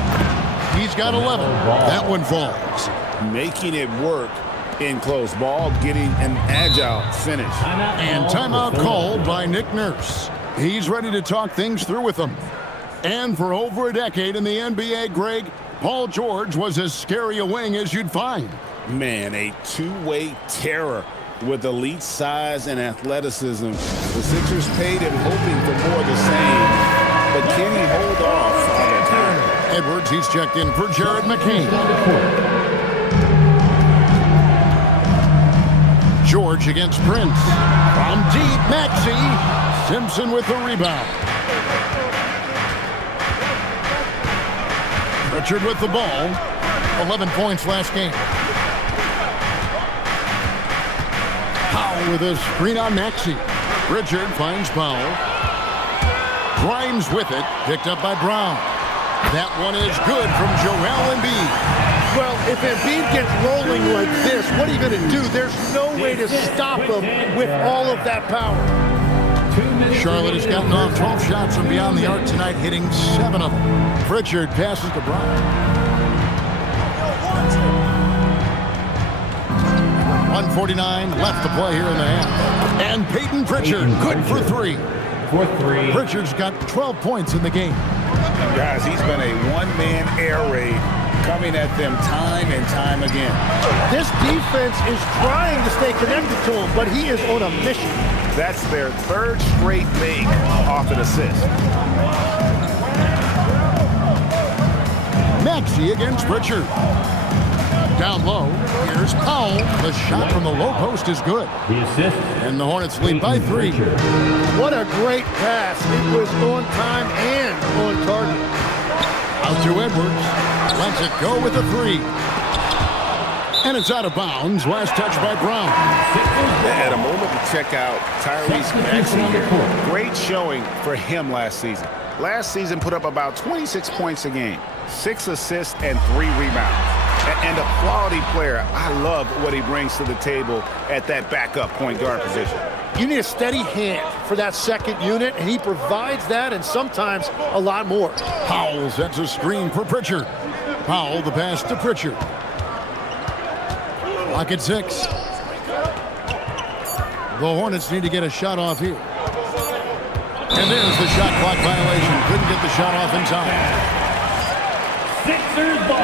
He's got 11. That one falls. Making it work in close. Ball getting an agile finish. And timeout called by Nick Nurse. He's ready to talk things through with them. And for over a decade in the NBA, Greg, Paul George was as scary a wing as you'd find. Man, a two-way terror with elite size and athleticism. The Sixers paid him hoping for more of the same, but can he hold off on the time? Edwards, he's checked in for Jared McCain. George against Prince. From deep, Maxey. Simpson with the rebound. Richard with the ball. 11 points last game. Powell with a screen on Maxey. Richard finds Powell. Grimes with it. Picked up by Brown. That one is good from Joel Embiid. Well, if Embiid gets rolling like this, what are you going to do? There's no way to stop him with all of that power. Charlotte has gotten off 12 shots from beyond the arc tonight, hitting 7 of them. Pritchard passes to Brown. 1:49 left to play here in the half. And Peyton Pritchard, good for 3. Pritchard's got 12 points in the game. Guys, he's been a one-man air raid coming at them time and time again. This defense is trying to stay connected to him, but he is on a mission. That's their 3rd straight make off an assist. Maxey against Pritchard. Down low, here's Powell. The shot from the low post is good. The assist. And the Hornets lead by 3. What a great pass. It was on time and on target. Out to Edwards. Lets it go with a 3. And it's out of bounds. Last touch by Brown. At a moment to check out Tyrese Maxey here. Great showing for him last season. Last season put up about 26 points a game, 6 assists and 3 rebounds. And a quality player. I love what he brings to the table at that backup point guard position. You need a steady hand for that second unit, and he provides that and sometimes a lot more. Powell sets a screen for Pritchard. Powell the pass to Pritchard. Clock at 6. The Hornets need to get a shot off here. And there's the shot clock violation. Couldn't get the shot off in time. Sixers ball.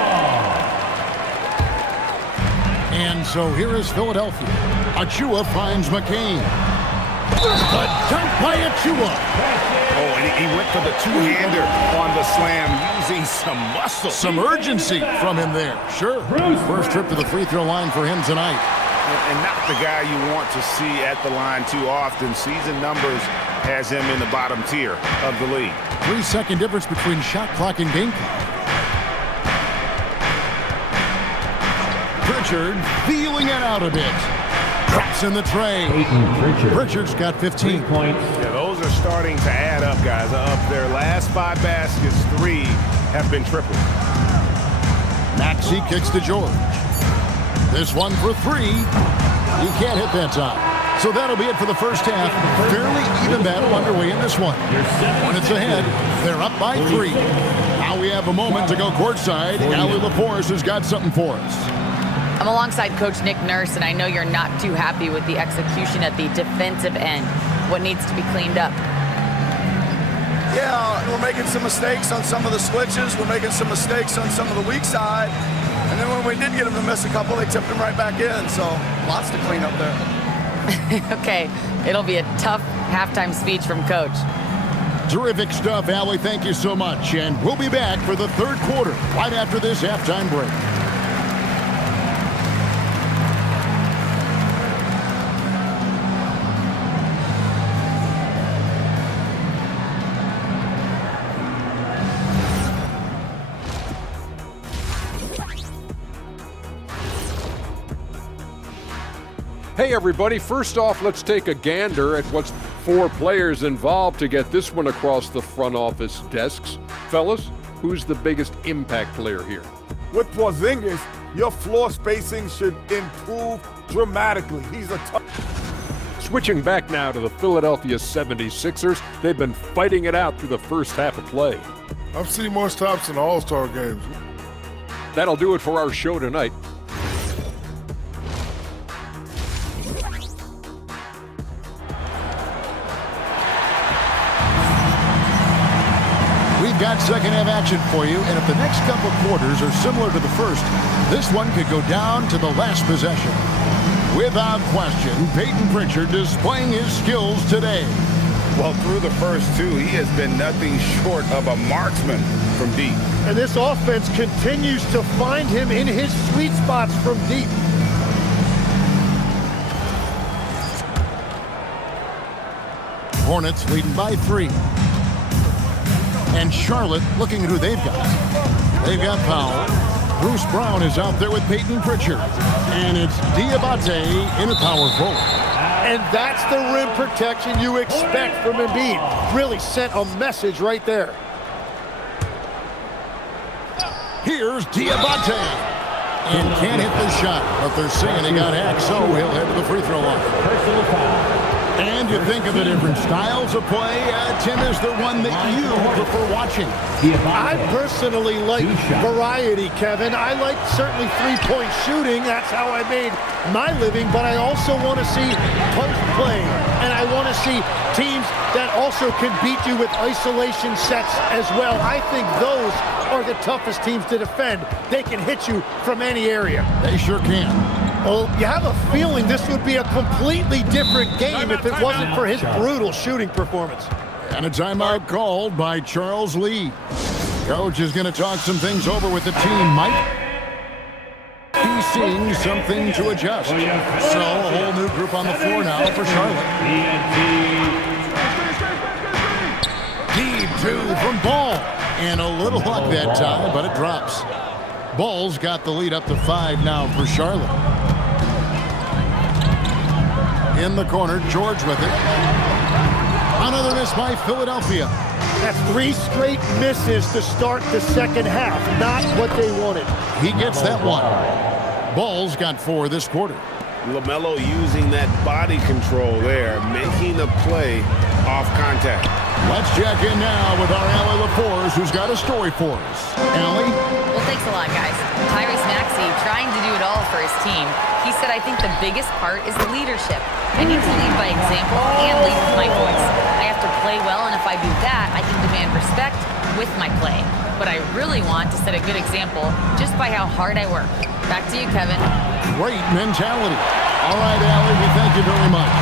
And so here is Philadelphia. Achua finds McCain. The dunk by Achua. Oh, and he went for the two-hander on the slam, using some muscle. Some urgency from him there. Sure. First trip to the free throw line for him tonight. And not the guy you want to see at the line too often. Season numbers has him in the bottom tier of the league. 3-second difference between shot clock and game clock. Pritchard feeling it out a bit. Drops in the tray. Pritchard's got 15 points. Yeah, those are starting to add up, guys. Of their last 5 baskets, 3 have been tripled. Maxey kicks to George. This one for 3. He can't hit that time. So that'll be it for the first half. Fairly even battle underway in this one. Hornets ahead. They're up by 3. Now we have a moment to go courtside. Allie LaForce has got something for us. I'm alongside Coach Nick Nurse, and I know you're not too happy with the execution at the defensive end. What needs to be cleaned up? Yeah, we're making some mistakes on some of the switches. We're making some mistakes on some of the weak side. And then when we did get them to miss a couple, they tipped them right back in. So lots to clean up there. Okay, it'll be a tough halftime speech from Coach. Terrific stuff, Allie. Thank you so much. And we'll be back for the third quarter right after this halftime break. Hey everybody, first off, let's take a gander at what's 4 players involved to get this one across the front office desks. Fellas, who's the biggest impact player here? With Porzingis, your floor spacing should improve dramatically. He's a tough. Switching back now to the Philadelphia 76ers, they've been fighting it out through the first half of play. I've seen more stops in All-Star games. That'll do it for our show tonight. We've got second half action for you, and if the next couple quarters are similar to the first, this one could go down to the last possession. Without question, Peyton Pritchard displaying his skills today. Well, through the first 2, he has been nothing short of a marksman from deep. And this offense continues to find him in his sweet spots from deep. Hornets leading by 3. And Charlotte looking at who they've got. They've got Powell. Bruce Brown is out there with Peyton Pritchard. And it's Diabate in a power forward. And that's the rim protection you expect from Embiid. Really sent a message right there. Here's Diabate. And can't hit the shot, but they're saying he got hacked, so he'll head to the free throw line. Personal foul. And you think of the different styles of play. Tim is the one that you prefer watching. I personally like variety, Kevin. I like certainly three-point shooting. That's how I made my living. But I also want to see post play. And I want to see teams that also can beat you with isolation sets as well. I think those are the toughest teams to defend. They can hit you from any area. They sure can. Well, you have a feeling this would be a completely different game if it wasn't for his brutal shooting performance. And a timeout called by Charles Lee. Coach is going to talk some things over with the team. Mike, he's seeing something to adjust. So a whole new group on the floor now for Charlotte. Deep 2 from Ball. And a little luck that time, but it drops. Ball's got the lead up to 5 now for Charlotte. In the corner, George with it. Another miss by Philadelphia. That's 3 straight misses to start the second half. Not what they wanted. He gets that one. Ball's got 4 this quarter. LaMelo using that body control there, making a play off contact. Let's check in now with our Allie LaForce, who's got a story for us. Allie? Well, thanks Thanks a lot, guys. Tyrese Maxey trying to do it all for his team. He said, I think the biggest part is the leadership. I need to lead by example and lead with my voice. I have to play well, and if I do that, I can demand respect with my play. But I really want to set a good example just by how hard I work. Back to you, Kevin. Great mentality. All right, Allie, we thank you very much.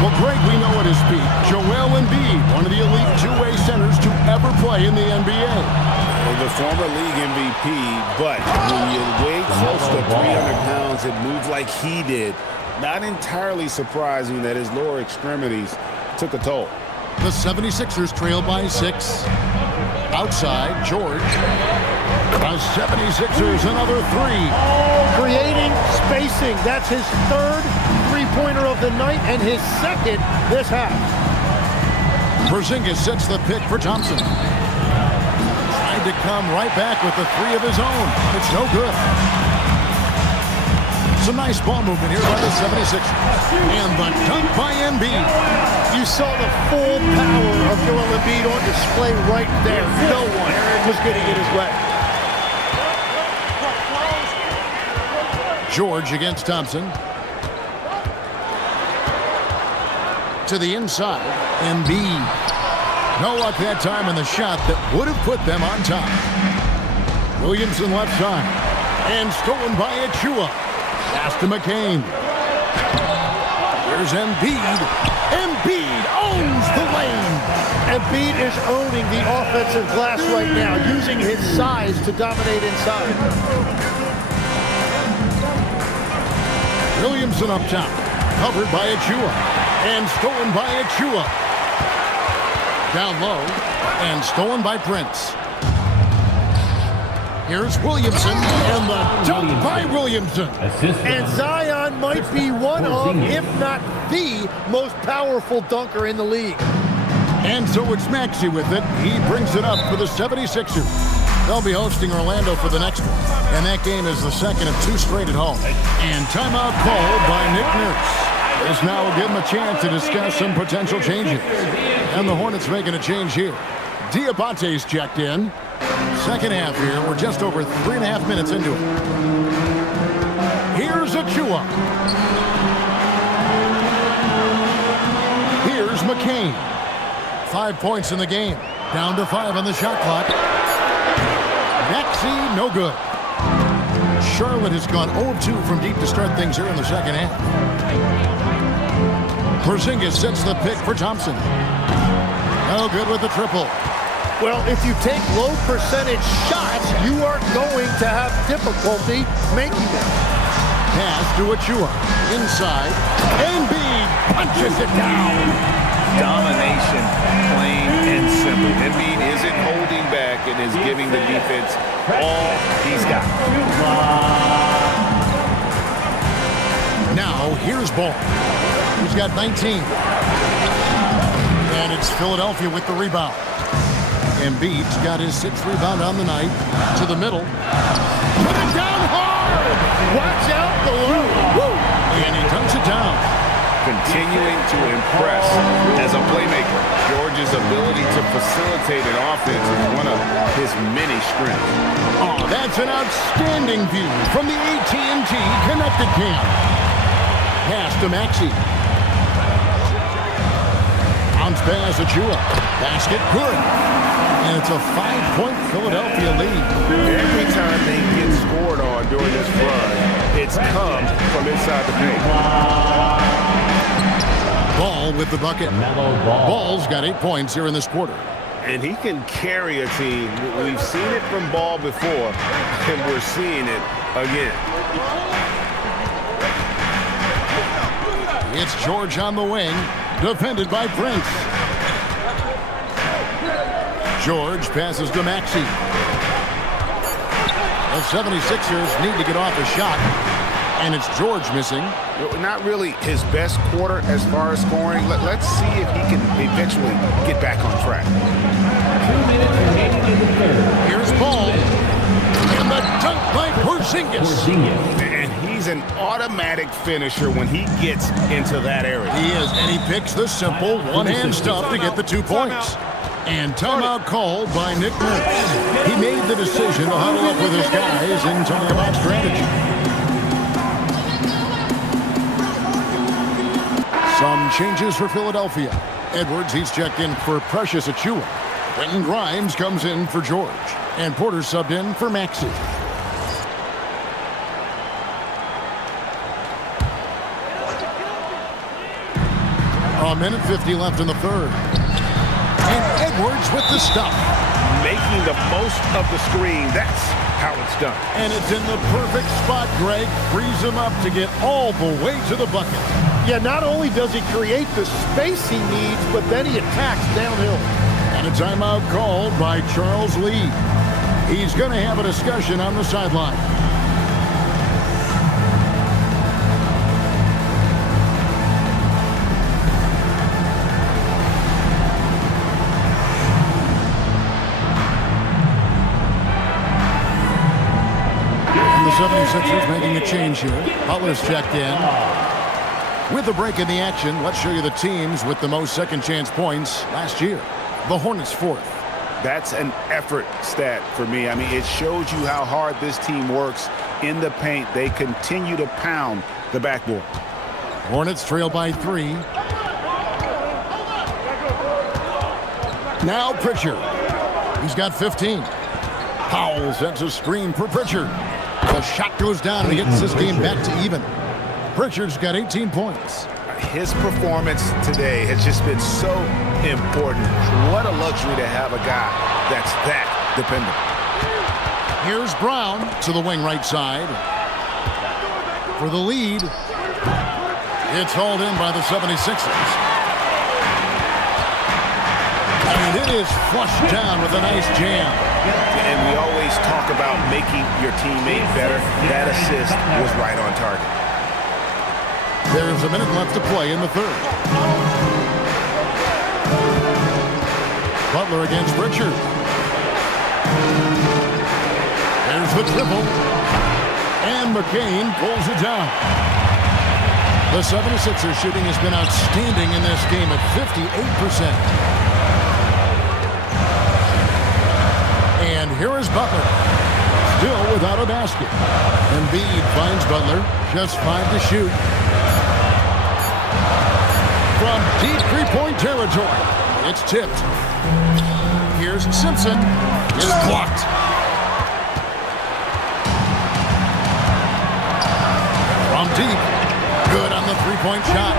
Well, Greg, we know at his peak, Joel Embiid, one of the elite two-way centers to ever play in the NBA. The former league MVP, but when you weigh close to 300 pounds and move like he did, not entirely surprising that his lower extremities took a toll. The 76ers trail by 6. Outside, George. The 76ers, another 3. Creating spacing. That's his third three-pointer of the night and his second this half. Porzingis sets the pick for Thompson. Tried to come right back with the 3 of his own. It's no good. Some nice ball movement here by the 76ers. And the dunk by Embiid. You saw the full power of Joel Embiid on display right there. No one was getting in his way. George against Thompson. To the inside. Embiid. No luck that time in the shot that would have put them on top. Williamson left side. And stolen by Achua. Pass to McCain. Here's Embiid. Embiid owns the lane. Embiid is owning the offensive glass right now, using his size to dominate inside. Williamson up top. Covered by Achua. And stolen by Achua. Down low. And stolen by Prince. Here's Williamson, and the dunk by Williamson. And Zion might be one of, if not the most powerful dunker in the league. And so it's Maxey with it. He brings it up for the 76ers. They'll be hosting Orlando for the next one. And that game is the second of 2 straight at home. And timeout called by Nick Nurse. This now will give him a chance to discuss some potential changes. And the Hornets making a change here. Diabate's checked in. Second half here. We're just over 3.5 minutes into it. Here's Achua. Here's McCain. 5 points in the game. Down to 5 on the shot clock. Maxey, no good. Charlotte has gone 0-2 from deep to start things here in the second half. Porzingis sets the pick for Thompson. No good with the triple. Well, if you take low percentage shots, you are going to have difficulty making them. Pass to Achua. Inside. Embiid punches it down. Domination, plain and simple. Embiid isn't holding back and is giving the defense all he's got. Now, here's Ball. He's got 19. And it's Philadelphia with the rebound. Embiid's got his 6th rebound on the night. To the middle. Put it down hard! Watch out below! Woo! And he dunks it down. Continuing to impress as a playmaker. George's ability to facilitate an offense is one of his many strengths. Oh, that's an outstanding view from the AT&T Connected Cam. Pass to Maxey. Bounce pass Achua. Basket good. And it's a 5-point Philadelphia lead. Every time they get scored on during this run, it's come from inside the paint. Ball with the bucket. Ball's got 8 points here in this quarter. And he can carry a team. We've seen it from Ball before, and we're seeing it again. It's George on the wing, defended by Prince. George passes to Maxey. The 76ers need to get off a shot, and it's George missing. Not really his best quarter as far as scoring. Let's see if he can eventually get back on track. 2 minutes remaining in the third. Here's Ball. And the dunk by Porzingis. And he's an automatic finisher when he gets into that area. He is, and he picks the simple one-hand stuff to get the 2 points. And timeout called by Nick Nurse. He made the decision to huddle up with his guys and talk about strategy. Some changes for Philadelphia. Edwards, he's checked in for Precious Achiuwa. Quentin Grimes comes in for George. And Porter subbed in for Maxey. A minute 50 left in the third. And Edwards with the stop. Making the most of the screen. That's how it's done. And it's in the perfect spot, Greg. Frees him up to get all the way to the bucket. Yeah, not only does he create the space he needs, but then he attacks downhill. And a timeout called by Charles Lee. He's going to have a discussion on the sideline. And the 76ers making a change here. Butler's checked in. With the break in the action, let's show you the teams with the most second chance points last year. The Hornets fourth. That's an effort stat for me. I mean, it shows you how hard this team works in the paint. They continue to pound the backboard. Hornets trail by 3. Now Pritchard. He's got 15. Powell sends a screen for Pritchard. The shot goes down and he gets this game back to even. Pritchard's got 18 points. His performance today has just been so important. What a luxury to have a guy that's that dependable. Here's Brown to the wing right side. For the lead. It's hauled in by the 76ers. And it is flushed down with a nice jam. And we always talk about making your teammate better. That assist was right on target. There's a minute left to play in the third. Butler against Pritchard. There's the triple. And McCain pulls it down. The 76ers shooting has been outstanding in this game at 58%. And here is Butler. Still without a basket. Embiid finds Butler. Just 5 to shoot. From deep three-point territory, it's tipped. Here's Simpson. It's blocked. From deep. Good on the three-point shot.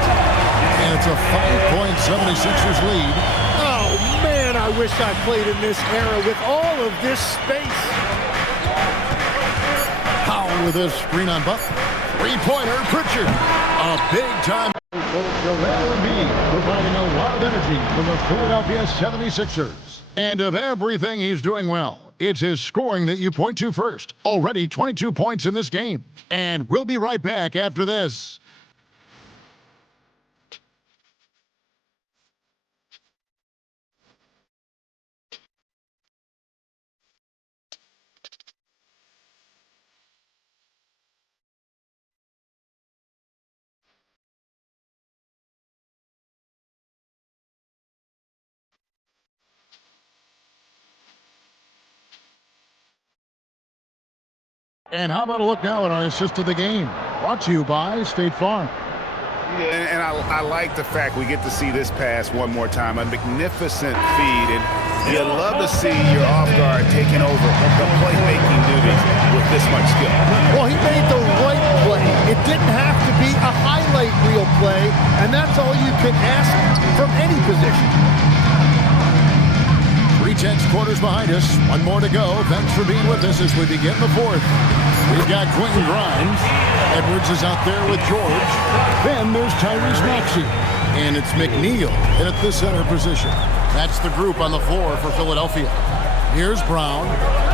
And it's a 5-point 76ers lead. Oh, man, I wish I played in this era with all of this space. Powell with a screen on Butler. Three-pointer, Pritchard. A big-time. Joel Embiid providing a lot of energy for the Philadelphia 76ers. And of everything he's doing well, it's his scoring that you point to first. Already 22 points in this game. And we'll be right back after this. And how about a look now at our assist of the game? Brought to you by State Farm. Yeah, and I like the fact we get to see this pass one more time. A magnificent feed, and you love to see your off guard taking over the playmaking duties with this much skill. Well, he made the right play. It didn't have to be a highlight reel play, and that's all you can ask from any position. 3/10 quarters behind us. One more to go. Thanks for being with us as we begin the fourth. We've got Quentin Grimes. Edwards is out there with George. Then there's Tyrese Maxey. And it's McNeil in at the center position. That's the group on the floor for Philadelphia. Here's Brown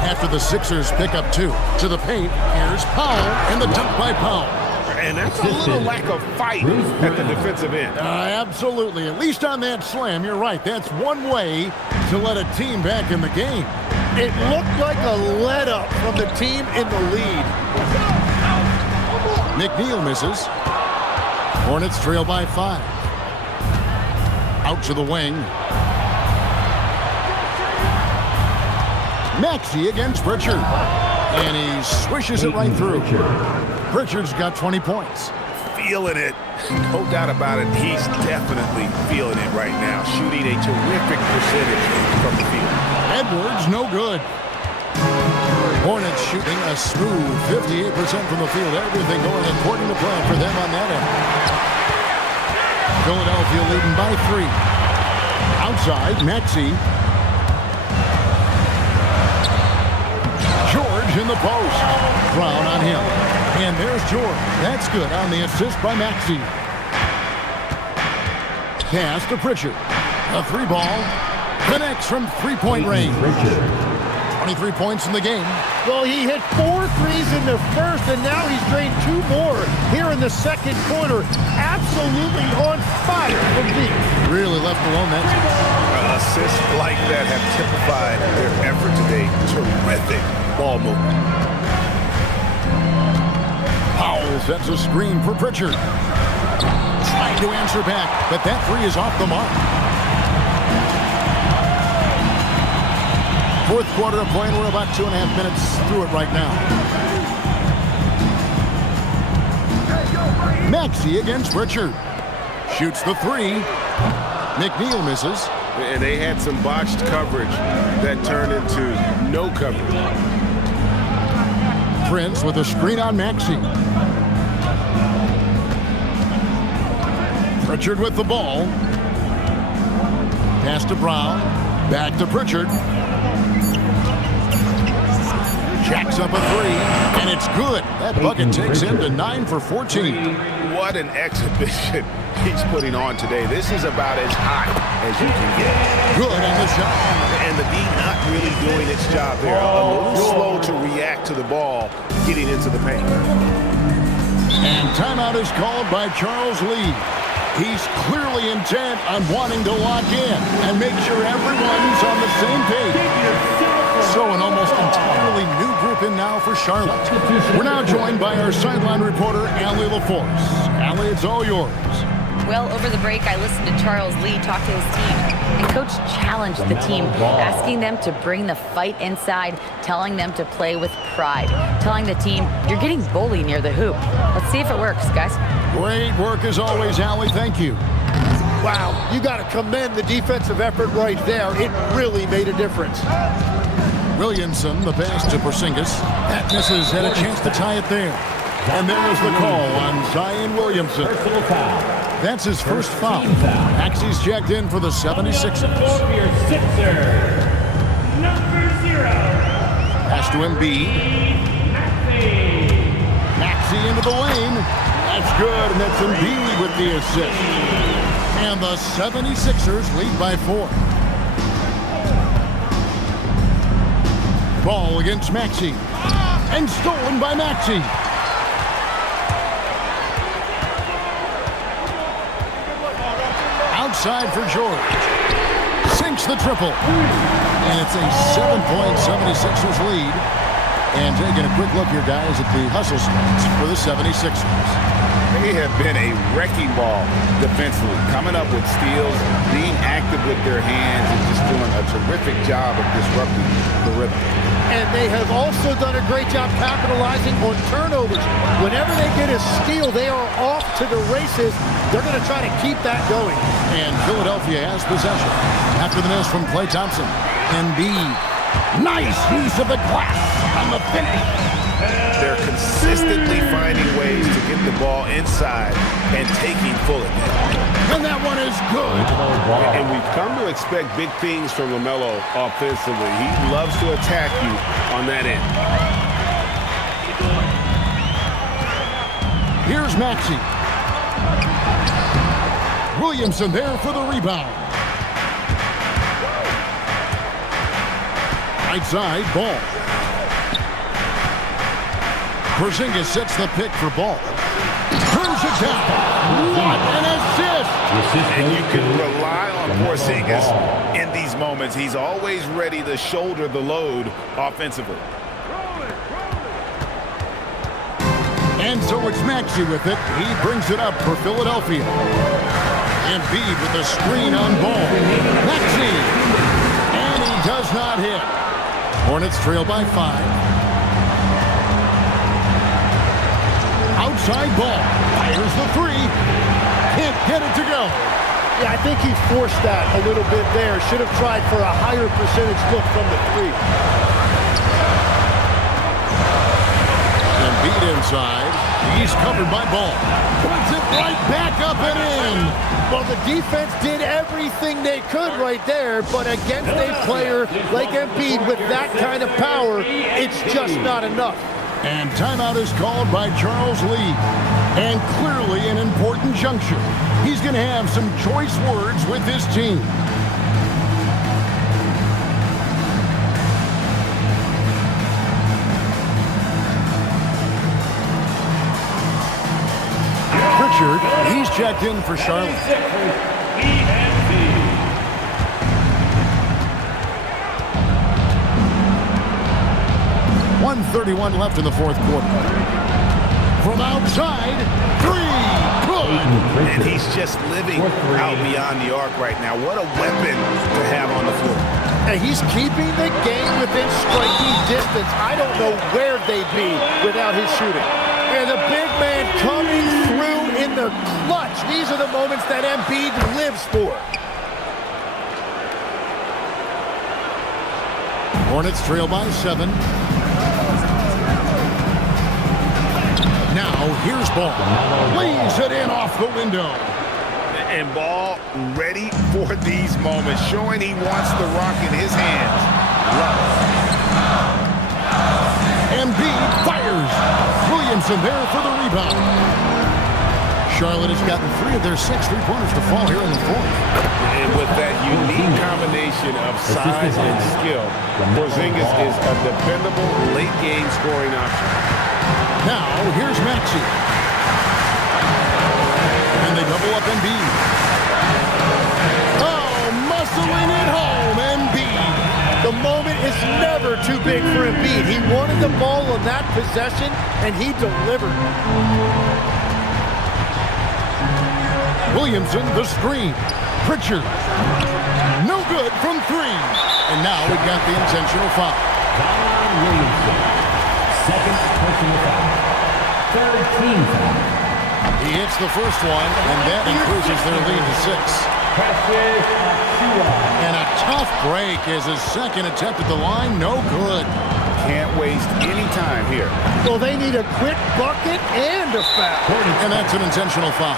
after the Sixers pick up 2. To the paint, here's Powell and the dunk by Powell. And that's a little lack of fight at the defensive end. Absolutely. At least on that slam, you're right. That's one way to let a team back in the game. It looked like a let-up from the team in the lead. McNeil misses. Hornets trail by 5. Out to the wing. Maxey against Pritchard. And he swishes it right through. Pritchard's got 20 points. Feeling it. No doubt about it. He's definitely feeling it right now. Shooting a terrific percentage from the field. Edwards, no good. Hornets shooting a smooth 58% from the field. Everything going according to plan for them on that end. Philadelphia leading by 3. Outside, Maxey. George in the post. Brown on him. And there's George. That's good on the assist by Maxey. Pass to Pritchard. A 3-ball. Connects from 3-point range. 23 points in the game. Well, he hit 4 threes in the first, and now he's drained 2 more here in the second quarter. Absolutely on fire from deep. Really left alone that time. Assists like that have typified their effort today. Terrific ball movement. Powell sets a screen for Pritchard. Trying to answer back, but that 3 is off the mark. Fourth quarter of play, and we're about 2.5 minutes through it right now. Maxey against Pritchard. Shoots the 3. McNeil misses. And they had some botched coverage that turned into no coverage. Prince with a screen on Maxey. Pritchard with the ball. Pass to Brown. Back to Pritchard. Jacks up a 3, and it's good. That bucket takes him to 9 for 14. What an exhibition he's putting on today. This is about as hot as you can get. Good on the shot. And the D not really doing its job there. A little slow to react to the ball getting into the paint. And timeout is called by Charles Lee. He's clearly intent on wanting to lock in and make sure everyone's on the same page. So an almost entirely new group in now for Charlotte. We're now joined by our sideline reporter, Allie LaForce. Allie, it's all yours. Well, over the break, I listened to Charles Lee talk to his team. And Coach challenged the team, asking them to bring the fight inside, telling them to play with pride, telling the team, you're getting bullied near the hoop. Let's see if it works, guys. Great work as always, Allie. Thank you. Wow, you got to commend the defensive effort right there. It really made a difference. Williamson, the pass to Porzingis. That misses, had a chance to tie it there. And there was the call on Zion Williamson. That's his first foul. Maxey's checked in for the 76ers. Pass to Embiid. Maxey into the lane. That's good, and that's Embiid with the assist. And the 76ers lead by 4. Ball against Maxey. And stolen by Maxey. Outside for George. Sinks the triple. And it's a 7-point 76ers lead. And taking a quick look here, guys, at the hustle stats for the 76ers. They have been a wrecking ball defensively, coming up with steals, being active with their hands, and just doing a terrific job of disrupting the rhythm. And they have also done a great job capitalizing on turnovers. Whenever they get a steal, they are off to the races. They're going to try to keep that going. And Philadelphia has possession. After the miss from Klay Thompson. Embiid. Nice use of the glass on the finish. They're consistently finding ways to get the ball inside and taking full advantage. And that one is good. And we've come to expect big things from LaMelo offensively. He loves to attack you on that end. Here's Maxey. Williamson there for the rebound. Right side, Ball. Porzingis sets the pick for Ball. Turns it down. What an assist! And you can rely on Porzingis in these moments. He's always ready to shoulder the load offensively. And so it's Maxey with it. He brings it up for Philadelphia. Embiid with the screen on Ball. Maxey. And he does not hit. Hornets trail by 5. Outside ball. Fires the 3. Can't get it to go. Yeah, I think he forced that a little bit there. Should have tried for a higher percentage look from the 3. Embiid inside. He's covered by Ball. Puts it right back up and in. Well, the defense did everything they could right there, but against a player like Embiid with that kind of power, it's just not enough. And timeout is called by Charles Lee. And clearly an important juncture. He's going to have some choice words with this team. Pritchard, he's checked in for Charlotte. 1:31 left in the fourth quarter. From outside, 3, good. And he's just living out beyond the arc right now. What a weapon to have on the floor. And he's keeping the game within striking distance. I don't know where they'd be without his shooting. And the big man coming through in the clutch. These are the moments that Embiid lives for. Hornets trail by 7. Now here's Ball. Lays it in off the window. And Ball ready for these moments, showing he wants the rock in his hands. Embiid fires. Williamson there for the rebound. Charlotte has gotten 3 of their 6 3-pointers to fall here in the fourth. And with that unique combination of size and skill, Porzingis is a dependable late-game scoring option. Now, here's Maxey. And they double up Embiid. Oh, muscling it home, Embiid. The moment is never too big for Embiid. He wanted the ball on that possession, and he delivered. Williamson, the screen. Pritchard. No good from 3. And now we've got the intentional foul. Williamson. Second personal foul. Third team foul. He hits the first one, and that increases their lead to 6. And a tough break is his second attempt at the line. No good. Can't waste any time here. Well, they need a quick bucket and a foul. And that's an intentional foul.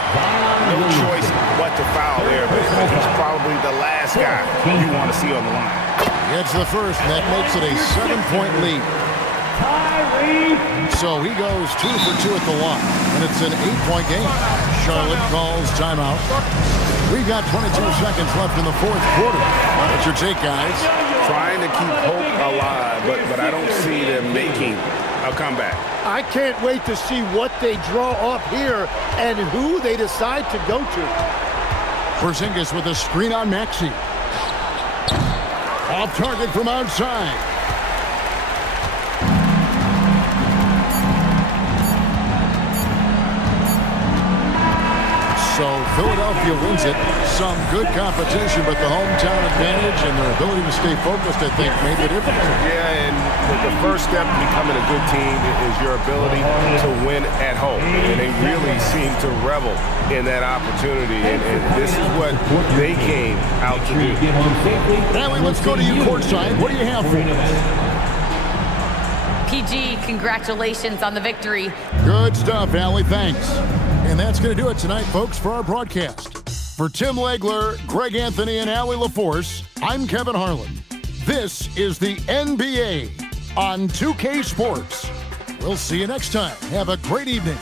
No choice but to foul there, but he's probably the last guy you want to see on the line. It's the first, and that makes it a 7-point lead. So he goes 2 for 2 at the line, and it's an 8-point game. Charlotte calls timeout. We've got 22 seconds left in the fourth quarter. What's your take, guys? Trying to keep hope alive, but I don't see them making a comeback. I can't wait to see what they draw up here and who they decide to go to. Porzingis with a screen on Maxey. Off target from outside. So Philadelphia wins it. Some good competition, but the hometown advantage and their ability to stay focused, I think, made the difference. Yeah, and the first step to becoming a good team is your ability to win at home. And they really seem to revel in that opportunity. And this is what they came out to do. Allie, let's go to you courtside. What do you have for us? PG, congratulations on the victory. Good stuff, Allie. Thanks. And that's going to do it tonight, folks, for our broadcast. For Tim Legler, Greg Anthony, and Allie LaForce, I'm Kevin Harlan. This is the NBA on 2K Sports. We'll see you next time. Have a great evening.